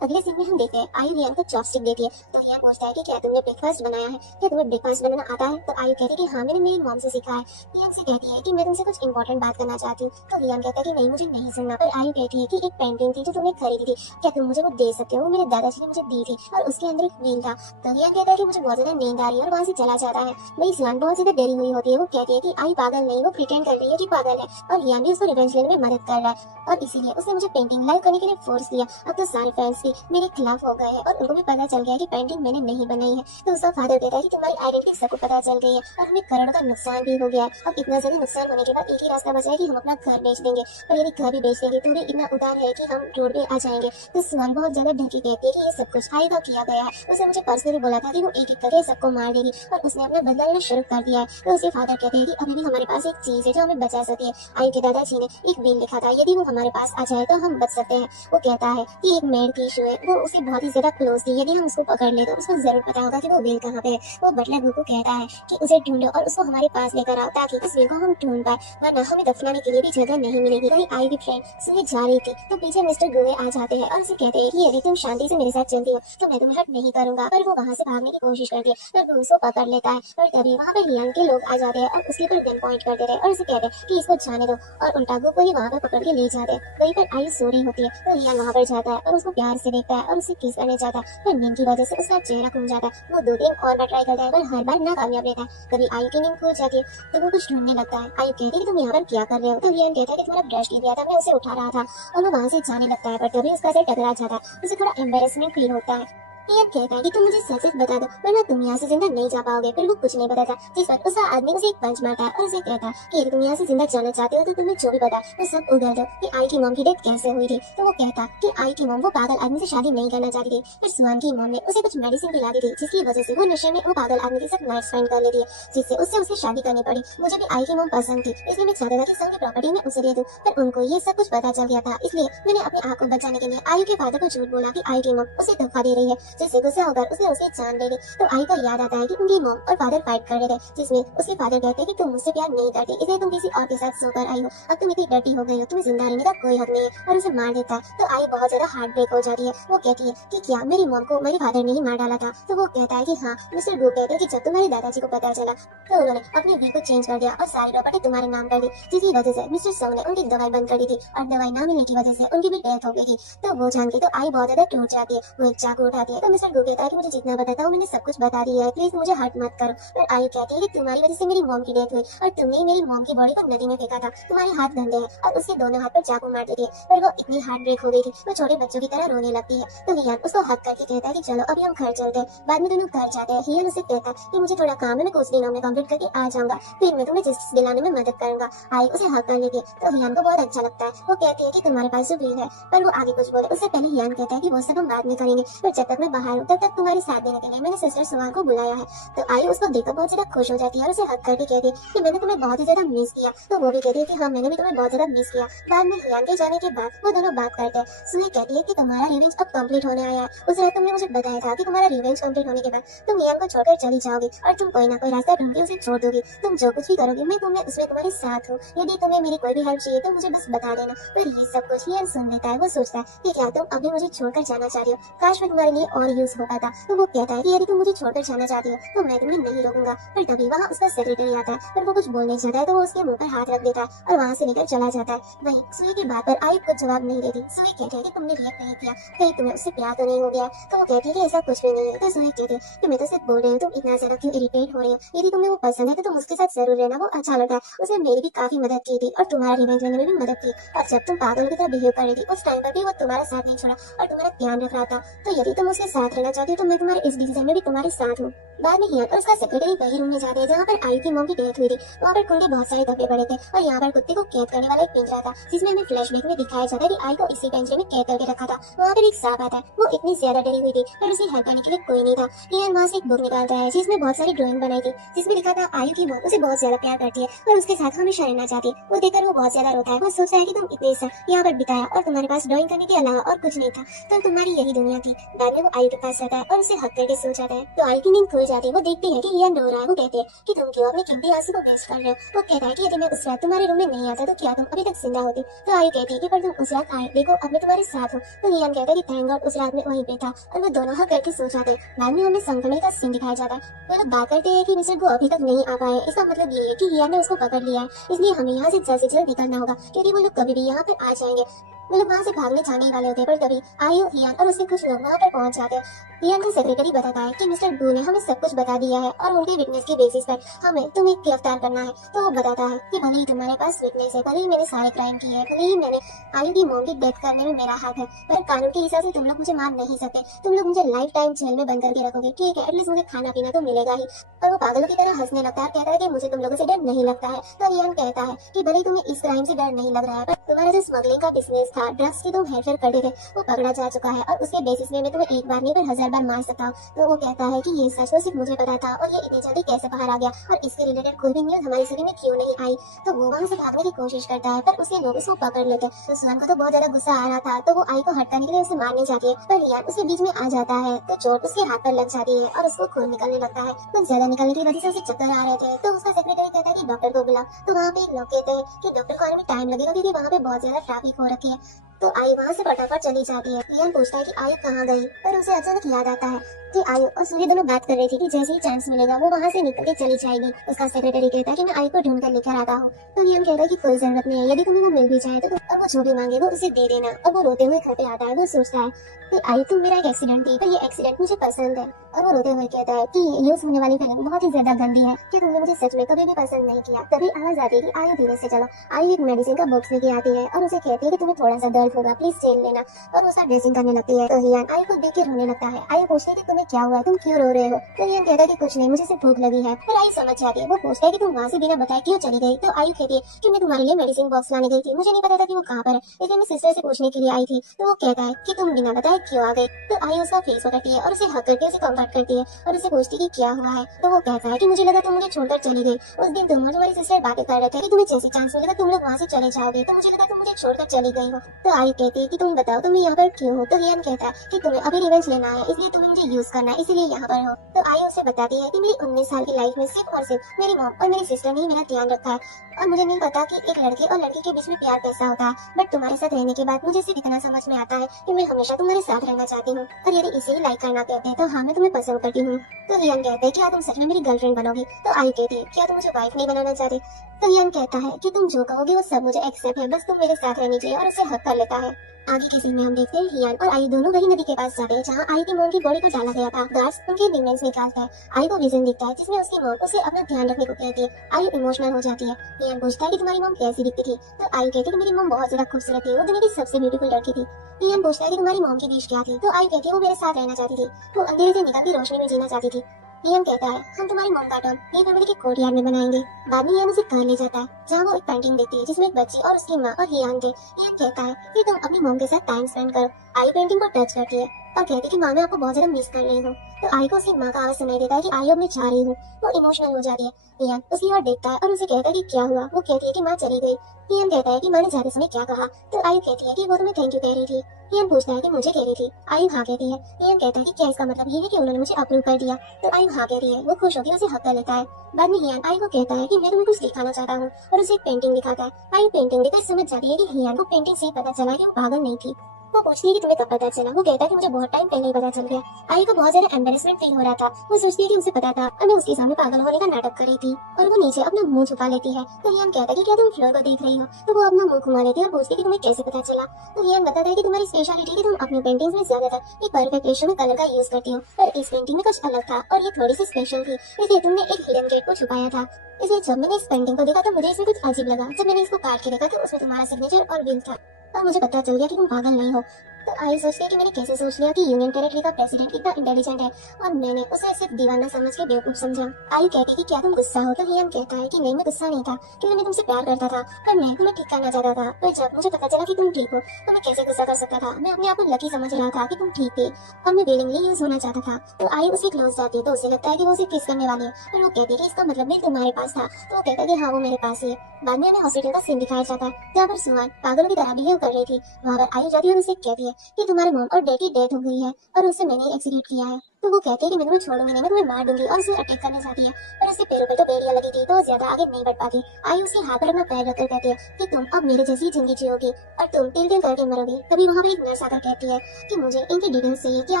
अगले सीन में हम देखते हैं आयु रियान को चॉपस्टिक देती है। तो रियान पूछता है कि क्या तुमने ब्रेकफास्ट बनाया है, क्या तुम्हें ब्रेकफास्ट बनाना आता है। तो आयु कहती है कि हाँ मैंने मेरी मॉम से सीखा है। रियान से कहती है कि मैं तुमसे कुछ इंपॉर्टेंट बात करना चाहती हूँ। तो रियान कहता है कि नहीं मुझे नहीं सुनना। पर आयु कहती है कि एक पेंटिंग थी जो तुमने खरीदी थी, क्या तुम मुझे वो दे सकते हो, वो मेरे दादाजी ने मुझे दी थी और उसके अंदर एक मील था। तो रियान कहता है कि मुझे बहुत ज्यादा नींद आ रही है और वहाँ से चला जाता है। वही सियान बहुत ज्यादा डरी हुई होती है। वो कहती है कि आयु पागल नहीं, वो प्रिटेंड कर रही है कि पागल है और रियान भी उसको रिवेंज लेने में मदद कर रहा है और इसीलिए उसने मुझे पेंटिंग लाइव करने के लिए फोर्स किया। अब तो सारे फैंस भी मेरे खिलाफ हो गए हैं और उनको भी पता चल गया कि पेंटिंग मैंने नहीं बनाई है। तो उसका फादर कहता है कि तुम्हारी आइडेंटिटी सबको पता चल गई है और हमें करोड़ों का नुकसान भी हो गया है। अब इतना ज्यादा नुकसान होने के बाद एक ही रास्ता बचा है कि हम अपना घर बेच देंगे, और यदि घर भी बेच देंगे तो भी इतना उतार है कि हम रोड पे आ जाएंगे। तो सुहान बहुत ज्यादा डर के कहती है कि ये सब कुछ आयु का किया गया है। उसने मुझे पर्सनली बोला था कि वो एक एक करके सबको मार देगी और उसने अपना बदला लेना शुरू कर दिया है। तो उसके फादर कहते हैं कि अभी भी हमारे पास एक चीज है जो हमें बचा सकती है। आयु के दादाजी ने एक बिल लिखा था, यदि वो हमारे पास आ जाए तो हम बच सकते हैं। वो कहता है कि एक मेड की इशू है, वो उसे बहुत ही ज्यादा क्लोज थी, यदि हम उसको पकड़ ले तो उसको जरूर पता होगा कि वो बिल कहाँ पे है। वो बटलर को कहता है कि उसे ढूंढो और उसको हमारे पास लेकर आओ ताकि उस बिल को हम ढूंढ पाए, वरना हमें दफनाने के लिए भी जगह नहीं मिलेगी। वही आई की फ्रेंड सुबह जा रही थी तो पीछे मिस्टर गुवे आ जाते हैं और उसे कहते हैं कि यदि तुम शांति से मेरे साथ चलती हो तो मैं तुम्हें हर्ट नहीं करूंगा। पर वो वहाँ से भागने की कोशिश करती है पर वो उसको पकड़ लेता है। और तभी वहाँ पे लियांग के लोग आ जाते हैं और उसके ऊपर गन पॉइंट कर देते हैं और उसे कहते हैं कि इसको जाने दो और उल्टागो को ही वहाँ पर पकड़ के ले जाते हैं। वहीं पर आई सो रही होती है तो लियांग वहाँ पर जाता है और उसको प्यार से देखता है और उसे किस करने जाता है। पर नींद की वजह से उसका चेहरा खुल जाता है। वो 2-3 और बार ट्राई करता है पर हर बार नाकामयाब रहता है। कभी आयु की नींद खुल जाती है तो वो कुछ ढूंढने लगता है। आयु कहती है कि तुम यहाँ पर क्या कर रहे हो। तो रियान कहता है कि तुम्हारा ब्रश गिर गया था, मैं उसे उठा रहा था। और वो वहाँ से जाने लगता है पर तभी उसका सर टकरा जाता है। उसे थोड़ा एम्बेरसमेंट फील होता है। रियान कहता है कि तुम मुझे सच सच बता दो वरना तुम यहाँ से जिंदा नहीं जा पाओगे। फिर वो कुछ नहीं बताता, जिस पर उसका आदमी उसे एक पंच मारता है और उसे कहता है कि यदि तुम यहाँ से जिंदा जाना चाहते हो तो तुम्हें जो भी पता वो सब उगल दो कि आई की मॉम की डेथ कैसे हुई थी। तो वो कहता कि आई की मॉम वो पागल आदमी से शादी नहीं करना चाहती थी, फिर सुहान की मॉम ने उसे कुछ मेडिसिन पिला दी थी जिसकी वजह से वो नशे में वो पागल आदमी के साथ नाइट स्पेंड कर लेती है, जिससे उससे उसे शादी करनी पड़ी। मुझे भी आई की मॉम पसंद थी, इसलिए मैं चाहता था कि सब की प्रॉपर्टी में उसे दे दूं, पर उनको ये सब कुछ पता चल गया था, इसलिए मैंने अपनी आँख को बचाने के लिए आयु के फादर को झूठ बोला कि आई की मॉम उसे धोखा दे रही है, जिससे गुस्सा होकर उसने उसे जान दे दी। तो आई को याद आता है कि उनकी मॉम और फादर फाइट कर रहे थे, जिसमें उसके फादर कहते हैं कि तुम मुझसे प्यार नहीं करती, इसलिए तुम किसी और के साथ सोकर आई हो, अब तुम इतनी डर्टी हो गई हो, तुम्हें जिंदा रहने का कोई हक नहीं है, और उसे मार देता है। तो आई बहुत ज्यादा हार्ट ब्रेक हो जाती है। वो कहती है कि क्या मेरी मॉम को मेरे फादर ने ही मार डाला था। तो वो कहता है कि हाँ। मिस्टर गो कहते हैं कि जब तुम्हारे दादाजी को पता चला तो उन्होंने अपने वी को चेंज कर दिया और सारी प्रॉपर्टी तुम्हारे नाम कर दी, जिसकी वजह से मिस्टर सो ने उनकी दवाई बंद कर दी थी और दवाई ना मिलने की वजह से उनकी भी डेथ हो गई थी। तो वो जान के तो आई बहुत ज्यादा टूट जाती है, वो एक चाकू उठाती है। तो मिस्टर गो कहता है कि मुझे जितना पता था मैंने सब कुछ बता दिया है, प्लीज मुझे हर्ट मत करो। पर आई कहती है कि तुम्हारी वजह से मेरी मॉम की डेथ हुई और तुमने मेरी मॉम की बॉडी को नदी में फेंका था, तुम्हारे हाथ गंदे हैं, और उसके दोनों हाथ पर चाकू मार देती है। पर वो इतनी हार्ट ब्रेक हो गई थी, वो छोटे बच्चों की तरह रोने लगती है। तो हियान उसको हक करके कहता है कि चलो अभी हम घर चलते हैं। बाद में दोनों घर जाते हैं। हियान उसे कहता है कि मुझे थोड़ा काम है, मैं कुछ दिनों में कंप्लीट करके आ जाऊंगा, फिर मैं तुम्हें जस्टिस दिलाने में मदद करूंगा। आई उसे हक कर लेती है। तो हियान को बहुत अच्छा लगता है। वो कहती है कि तुम्हारे पास जो बिल है, पर वो आगे कुछ बोले उससे पहले हियान कहता है कि वो सब हम बाद में करेंगे, पर जब तक मैं बाहर हूँ तब तक तुम्हारे साथ देने के लिए मैंने सिस्टर सुहान को बुलाया है। तो आई उसको देखकर बहुत ज्यादा खुश हो जाती है और उसे हक करके कहती है कि मैंने तुम्हें बहुत ही ज्यादा मिस किया। तो वो भी कहती है कि हाँ मैंने भी तुम्हें बहुत ज्यादा मिस किया। बाद में हियान के जाने के बाद वो दोनों बात करते हैं। सुई कहती है कि तुम्हारा रिवेंज अब कंप्लीट होने आया है, उस रात तुमने मुझे बताया था कि तुम्हारा रिवेंज कंप्लीट होने के बाद तुम हियान को छोड़कर चली जाओगी और तुम कोई ना कोई रास्ता ढूंढ के उसे छोड़ दोगी। तुम जो कुछ भी करोगी मैं उसमें तुम्हारे साथ हूँ, यदि तुम्हें मेरी कोई भी हेल्प चाहिए तो मुझे बस बता देना। पर ये सब कुछ हियान सुन लेता है। वो सोचता है कि क्या तुम अभी मुझे छोड़कर जाना चाह रही हो, काश मैं तुम्हारे लिए और यूज हो पाता। तो वो कहता है कि यदि तुम मुझे छोड़कर जाना चाहती हो तो मैं तुम्हें नहीं रोकूंगा। पर तभी वहाँ उसका सेक्रेटरी आता है, पर वो कुछ बोलने चाहता है तो वो उसके मुंह पर हाथ रख देता है और वहाँ से लेकर चला जाता है। वहीं सुई की बात पर आई कुछ जवाब नहीं देती। सुई कहती है कि तुमने रिएक्ट नहीं किया, कहीं तुम्हें उससे प्यार तो नहीं हो गया। तो वो कहती है कि ऐसा कुछ भी नहीं है। तो सुई कहती है कि मैं तो सिर्फ बोल रही हूँ, तुम इतना ज्यादा क्यों इरिटेट हो रही हो, यदि तुम्हें वो पसंद है तो तुम उसके साथ जरूर रहना, वो अच्छा लगता है, उसने मेरी भी काफी मदद की थी और तुम्हारा रिवेंज लेने में भी मदद की, और जब तुम पागलों की तरह बिहेव कर रही थी उस टाइम पर भी वो तुम्हारा साथ नहीं छोड़ा और तुम्हारा ध्यान रख रहा था। तो यदि तुम उसके साथ रहना चाहती हो तो मैं तुम्हारे इस डिसीजन में भी तुम्हारे साथ हूँ। बाद में हियान और उसका सेक्रेटरी वही रूम में जाते हैं जहाँ पर आई की मॉम की डेथ हुई थी। वहाँ पर कुंडे बहुत सारे धब्बे पड़े थे और यहाँ पर कुत्ते को कैद करने वाला एक पिंजरा था, जिसमें हमें फ्लैशबैक में दिखाया जाता है कि आई को इसी पिंजरे में कैद करके रखा था। वहाँ पर एक सांप आता है, वो इतनी ज्यादा डरी हुई थी पर उसे हेल्प करने के लिए कोई नहीं था। हियान वहाँ से एक बुक निकालता है जिसमें बहुत सारी ड्राइंग बनाई थी, जिसमें लिखा था आयु की मॉम उसे बहुत ज्यादा प्यार करती है और उसके साथ हमेशा रहना चाहती है। वो देखकर वो बहुत ज्यादा रोता है। वो सोचता है कि तुम इतने साल यहाँ पर बिताया और तुम्हारे पास ड्राइंग करने के अलावा और कुछ नहीं था, तो तुम्हारी यही दुनिया थी। बाद में वो आयु के पास जाता है और उसे हक करके सो जाता है। तो आयु की नींद खुल जाती है। वो देखती है कि हियान रो रहा है। वो कहती है कि तुम क्यों अपने कीमती आंसू को वेस्ट कर रहे हो। वो कहता है कि यदि मैं उस रात तुम्हारे रूम में नहीं आता तो क्या तुम अभी तक जिंदा होती। तो आयु कहती है कि पर तुम उस रात आए, देखो अब मैं तुम्हारे साथ हूँ। तो हियान कहता है कि थैंक गॉड उस रात में वहीं पे था, और वो दोनों हक करके सो जाते हैं। बाद में हमें संक्रमण का सीन दिखाया जाता है। वो लोग बात करते हैं कि मिस्टर गो अभी तक नहीं आ पाए, इसका मतलब ये है कि हियान ने उसको पकड़ लिया है, इसलिए हमें यहाँ से जल्द निकलना होगा क्योंकि वो लोग कभी भी यहाँ पे आ जाएंगे। वो लोग वहाँ से भागने जाने ही वाले होते हैं, पर तभी आयु, हियान और उसके कुछ लोग वहाँ पर पहुँच जाते हैं। हियान का सेक्रेटरी बताता है कि मिस्टर बू ने हमें सब कुछ बता दिया है और उनके विटनेस के बेसिस पर हमें तुम्हें गिरफ्तार करना है। तो वो बताता है कि भले ही तुम्हारे पास विटनेस है, भले ही मैंने सारे क्राइम किए हैं, भले ही मैंने आयु की मॉम की डेथ करने में मेरा हाथ है, पर कानून के हिसाब से तुम लोग मुझे मार नहीं सकते। तुम लोग मुझे लाइफ टाइम जेल में बंद करके रखोगे, ठीक है, एटलीस्ट मुझे खाना पीना तो मिलेगा ही। पर वो पागलों की तरह हंसने लगता है, कहता है कि मुझे तुम लोगों से डर नहीं लगता है। तो हियान कहता है कि भले तुम्हें इस क्राइम से डर नहीं लग रहा है, पर तुम्हारा जो स्मगलिंग का बिजनेस था, ड्रग्स की तुम हेरफेर करते थे, वो पकड़ा जा चुका है और उसके बेसिस में मैं तुम्हें एक बार नहीं पर 1000 बार मार सकता हूँ। तो वो कहता है कि ये सच तो सिर्फ मुझे पता था और ये इतनी जल्दी कैसे बाहर आ गया और इसके रिलेटेड कोई भी न्यूज हमारी सिटी में क्यों नहीं आई। तो वो वहाँ से भागने की कोशिश करता है पर उसके लोग उसको पकड़ लेते हैं। तो सुहान को तो बहुत ज्यादा गुस्सा आ रहा था, तो वो आई को हटाने के लिए उसे मारने जाती है, पर हियान उसके बीच में आ जाता है तो चोट उसके हाथ पर लग जाती है और उसको खून निकलने लगता है। कुछ ज्यादा निकलने की वजह से उसे चक्कर आ रहे थे। तो उसका सेक्रेटरी कहता है कि डॉक्टर को बुला। तो वहाँ पे एक लोग कहते हैं कि डॉक्टर को आने में टाइम लगेगा क्योंकि वहाँ पे बहुत ज्यादा ट्रैफिक हो रखी है। तो आई वहाँ से फटाफट चली जाती है। हियान पूछता है कि आयु कहाँ गई, पर उसे अचानक याद आता है कि आयु और सूर्य दोनों बात कर रही थी कि जैसे ही चांस मिलेगा वो वहाँ से निकल के चली जाएगी। उसका सेक्रेटरी कहता है कि मैं आयु को ढूंढ कर लेकर आता हूँ। तो हियान कहता है कि कोई जरूरत नहीं है, यदि तुम्हें वो मिल भी जाए तो अब वो जो भी मांगे वो उसे दे देना। अब वो रोते हुए घर पे आता है। वो सोचता है कि आयु तुम मेरा एक एक्सीडेंट थी, पर ये एक्सीडेंट मुझे पसंद है और वो रोते हुए कहता है कि यूज होने वाली फिल्म बहुत ही ज्यादा गंदी है, क्या तुमने मुझे सच में कभी भी पसंद नहीं किया। तभी आवाज आती है कि आयु धीरे से चलो। आयु एक मेडिसिन का बॉक्स लेके आती है और उसे कहती है कि तुम्हें थोड़ा सा दर्द होगा, प्लीज चेन लेना। और वो सब ड्रेसिंग करने लगती है तो हियान आयु को देख के रोने लगता है। आयु पूछती है कि तुम्हें क्या हुआ, तुम क्यों रो रहे हो। तो हियान कहता है कि कुछ नहीं, मुझे सिर्फ भूख लगी है। फिर आयु समझ जाती है। वो पूछता है कि तुम वहाँ से बिना बताए क्यों चली गई। तो आयु कहती है कि मैं तुम्हारे लिए मेडिसिन बॉक्स लाने गई थी, मुझे नहीं पता था कि वो कहाँ पर है, इसलिए मैं सिस्टर से पूछने के लिए आई थी। तो वो कहता है कि तुम बिना बताए क्यों आ गई। तो आयु उसका फेस पकड़ती है और उसे हक करके उसे कंफर्ट करती है और उसे पूछती है कि क्या हुआ है। तो वो कहता है कि मुझे लगा तुम मुझे छोड़कर चली गई। उस दिन तुम और तुम्हारी सिस्टर बातें कर रहे थे कि तुम्हें जैसे चांस मिलेगा तुम लोग वहाँ से चले जाओगे, तो मुझे लगा तुम मुझे छोड़कर चली गई हो। तो आयु कहती है कि तुम बताओ तुम यहाँ पर क्यों हो। तो हियान कहता है कि तुम्हें अभी रिवेंज लेना है, इसलिए तुम्हें मुझे यूज करना है, इसीलिए यहाँ पर हो। तो आयु उसे बताती है कि मेरी 19 साल की लाइफ में सिर्फ और सिर्फ मेरी मॉम और मेरी सिस्टर ने ही मेरा ध्यान रखा है, और मुझे नहीं पता कि एक लड़के और लड़की के बीच में प्यार कैसा होता है। बट तुम्हारे साथ रहने के बाद मुझे सिर्फ इतना समझ में आता है कि मैं हमेशा तुम्हारे साथ रहना चाहती हूँ, और यदि इसे ही लाइक करना कहते हैं तो हाँ मैं तुम्हें पसंद करती हूँ। तो हियान कहते हैं क्या तुम सच में मेरी गर्लफ्रेंड बनोगी। तो आयु कहती है क्या तुम मुझे वाइफ नहीं बनाना चाहती। तो हियान कहता है कि तुम जो कहोगे वो सब मुझे एक्सेप्ट है, बस तुम मेरे साथ रहनी चाहिए, और उसे हक कर लेता है। आगे के सीन में हम देखते हैं हियान और आयु दोनों वही नदी के पास जाते हैं जहाँ आयु की मॉम की बॉडी को डाला गया था। गार्ड्स उनके रिमेन्स निकालते हैं। आयु को विजन दिखता है जिसमें उसकी मॉम उसे अपना ध्यान रखने को कहती है। आयु इमोशनल हो जाती है। हियान पूछता है कि तुम्हारी मॉम कैसी दिखती थी। तो आयु कहती है कि मेरी मॉम बहुत ज्यादा खूबसूरत थी, वो दुनिया की सबसे ब्यूटीफुल लड़की थी। हियान पूछता है कि तुम्हारी मॉम की विश क्या थी। तो आयु कहती है वो मेरे साथ रहना चाहती थी, वो अंधेरे से निकलती रोशनी में जीना चाहती थी। हियान कहता है हम तुम्हारी मॉम का टॉम ये फैमिली के कोर्टयार्ड में बनाएंगे। बाद में हियान उसे घर ले जाता है जहाँ वो एक पेंटिंग देखती है जिसमें एक बच्ची और उसकी माँ और हियान थे। हियान कहता है कि तुम अपनी मॉम के साथ टाइम स्पेंड करो। आई पेंटिंग को टच करती है और कहती है कि माँ मैं आपको बहुत ज्यादा मिस कर रही हूँ। तो आई को उसकी माँ का आवाज सुनाई देता है कि आई अब मैं जा रही हूँ। वो इमोशनल हो जाती है। हियान उसकी ओर देखता है और उसे कहता है कि क्या हुआ। वो कहती है कि माँ चली गई। हियान कहता है कि माँ ने जाते समय क्या कहा। तो आयु कहती है कि वो तुम्हें थैंक यू कह रही थी। हियान पूछता है कि मुझे कह रही थी। आयु हाँ कहती है। हियान कहता है कि क्या इसका मतलब ये है कि उन्होंने मुझे अप्रूव कर दिया। तो आयु हाँ कहती है। वो खुश होकर उसे हक कर लेता है। बाद में हियान आयु को कहता है कि मैं तुम्हें कुछ दिखाना चाहता हूँ, और उसे एक पेंटिंग दिखाता है। आयु पेंटिंग देखकर समझ जाती है कि हियान को पेंटिंग से पता चला कि वो पागल नहीं थी। वो पूछती है कि तुम्हें कब पता चला। वो कहता है कि मुझे बहुत टाइम पहले ही पता चल गया। आयु को बहुत ज्यादा एम्बेरसमेंट फील हो रहा था। वो सोचती है कि उसे पता था और मैं उसके सामने पागल होने का नाटक कर रही थी, और वो नीचे अपना मुंह छुपा लेती है। तो हियान कहता है कि क्या तुम फ्लोर को देख रही हो। तो वो अपना मुंह घुमा लेती है और पूछती है कि तुम्हें कैसे पता चला। तो हियान बताता है कि तुम्हारी स्पेशलिटी है कि तुम अपनी पेंटिंग्स में ज्यादातर एक परफेक्ट रेशियो में कलर का यूज करती हो, पर इस पेंटिंग में कुछ अलग था और ये थोड़ी सी स्पेशल थी, इसलिए तुमने एक हिडन गेट को छुपाया था। इसलिए जब मैंने इस पेंटिंग को देखा तो मुझे इसमें कुछ अजीब लगा। जब मैंने इसको काट के देखा तो उसमें तुम्हारा सिग्नेचर और विल था, और मुझे पता चल गया कि तुम पागल नहीं हो। तो आई सोचती है कि मैंने कैसे सोच लिया कि यूनियन टेरिटरी का प्रेसिडेंट इतना इंटेलिजेंट है, और मैंने उसे सिर्फ दीवाना समझ के बेवकूफ समझा। आई कहती है कि क्या तुम गुस्सा हो। तो हियान कहता है कि नहीं मैं गुस्सा नहीं था, क्योंकि मैं तुमसे प्यार करता था और मैं तुम्हें ठीक करना चाहता था। पर जब मुझे पता चला कि तुम ठीक हो तो मैं कैसे गुस्सा कर सकता था। मैं अपने आप को लकी समझ रहा था कि तुम ठीक थे, और मैं विलिंगली यूज होना चाहता था। तो आई उसके क्लोज जाती है तो उसे लगता है कि वो उसे किस करने वाली है, और वो कहती है कि इसका मतलब भी तुम्हारे पास था। तो वो कहता है कि हाँ वो मेरे पास ही है। बाद में हमें हॉस्पिटल का सीन दिखाया जाता है जहाँ पर सुहान पागलों की तरह बिहेव कर रही थी। वहाँ पर आई जाती है और उसे कहती है कि तुम्हारे मॉम और डैड की डेथ हो गई है और उसे मैंने एक्सीक्यूट किया है। तो वो कहती है कि मैं तुम्हें छोड़ूंगी नहीं, मैं तुम्हें मार दूंगी, और उसे अटैक करने जाती है। पर उसके पैरों पे तो बेड़ियां लगी थी तो वो ज्यादा आगे नहीं बढ़ पाती। आई उसके हाथ पर अपना पैर रखकर कहती है कि तुम अब मेरे जैसी जिंदगी जियोगी और तुम तिल तिल करके मरोगी। तभी वहाँ पर एक नर्स आकर कहती है कि मुझे इनकी डिटेल्स चाहिए, क्या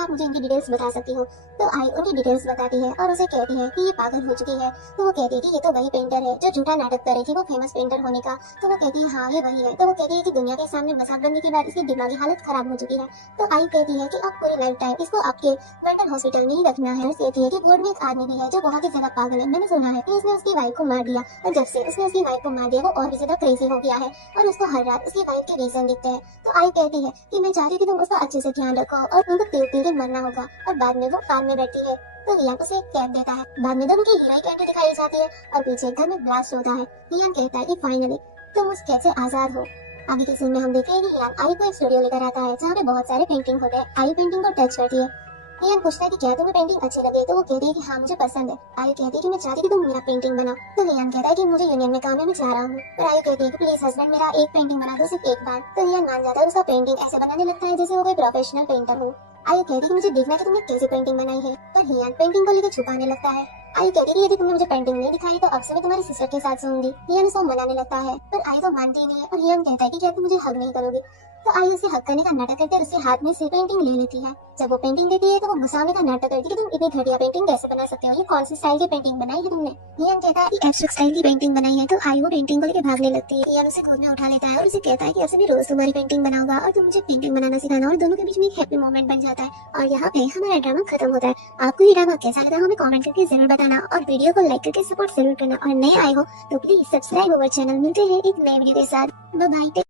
आप मुझे इनकी डिटेल्स बता सकती हो। तो आई उनकी डिटेल्स बताती है और उसे कहती है कि ये पागल हो चुकी है। तो वो कहती है कि ये तो वही पेंटर है जो झूठा नाटक कर रही थी, वो फेमस पेंटर होने का। तो वो कहती है हाँ ये वही है। तो वो कहती है कि दुनिया के सामने मजाक बनने के बाद इसकी दिमागी हालत खराब हो चुकी है। तो आई कहती है कि अब पूरी लाइफ टाइम इसको आपके मेंटल हॉस्पिटल में ही रखना है। कहती है कि वार्ड में एक आदमी भी है जो बहुत ही ज्यादा पागल है। मैंने सुना है कि उसने उसकी वाइफ को मार दिया, और जब से उसने उसकी वाइफ को मार दिया वो और भी ज्यादा क्रेजी हो गया है, और उसको हर रात उसकी वाइफ के रीजन दिखते हैं। तो आई कहती है कि मैं चाहती हूँ कि तुम उसका अच्छे से ध्यान रखो, और तुमको तिल तिल के मरना होगा। और बाद में वो कार में बैठती है तो हियान उसे एक कैब देता है। बाद में दोनों की हीरोइक एंट्री दिखाई जाती है और पीछे घर में ब्लास्ट होता है। हियान कहता है कि फाइनली तुम उस कैद से आजाद हो। आगे के सीन में हम देखते हैं कि हियान आई को एक स्टूडियो लेकर आता है जहाँ पे बहुत सारे पेंटिंग होते हैं। आई पेंटिंग को टच करती है। हियान पूछता है कि क्या तुम्हें पेंटिंग अच्छी लगी। तो वो कहती है कि हाँ मुझे पसंद है। आयु कहती है कि मैं चाहती कि तुम मेरा पेंटिंग बनाओ। तो हियान कहता है कि मुझे यूनियन में काम है, मैं जा रहा हूँ। पर आयु कहती है कि प्लीज हस्बैंड मेरा एक पेंटिंग बना दो, सिर्फ एक बार। तो हियान मान जाता है और उसका पेंटिंग ऐसे बनाने लगता है जैसे वो कोई प्रोफेशनल पेंटर हो। आयु कहती है कि मुझे देखना है कि तुमने कैसे पेंटिंग बनाई है, पर हियान पेंटिंग को लेकर छुपाने लगता है। आयु कहती है कि यदि तुमने मुझे पेंटिंग नहीं दिखाई तो अब से मैं तुम्हारी सिस्टर के साथ सोऊंगी। हियान उसको मनाने लगता है पर आयु तो मानती ही नहीं है, और हियान कहता है कि क्या तुम मुझे हग नहीं करोगी। तो आयु उसे हक करने का नाटक करते उसके हाथ में से पेंटिंग ले लेती है। जब वो पेंटिंग देती है तो वो गुस्सा होने का नाटक करती है कि तुम इतनी घटिया पेंटिंग कैसे बना सकते हो, ये कौन सी स्टाइल की पेंटिंग बनाई है तुमने। इयान कहता है कि एब्स्ट्रैक्ट स्टाइल की पेंटिंग बनाई है। तो आयु वो पेंटिंग को लेकर भागने लगती है। इयान उसे गोद में उठा लेता है और उसे कहता है कि ऐसे भी रोज तुम्हारी पेंटिंग बनाऊंगा और तुम मुझे पेंटिंग बनाना सिखाना, और दोनों के बीच में एक हैप्पी मोमेंट बन जाता है और यहाँ पे हमारा ड्रामा खत्म होता है। आपको ये ड्रामा कैसा लगा हमें कमेंट करके जरूर बताना और वीडियो को लाइक करके सपोर्ट जरूर करना, और नए आए हो तो प्लीज सब्सक्राइब अवर चैनल। मिलते हैं एक नए वीडियो के साथ। Bye bye.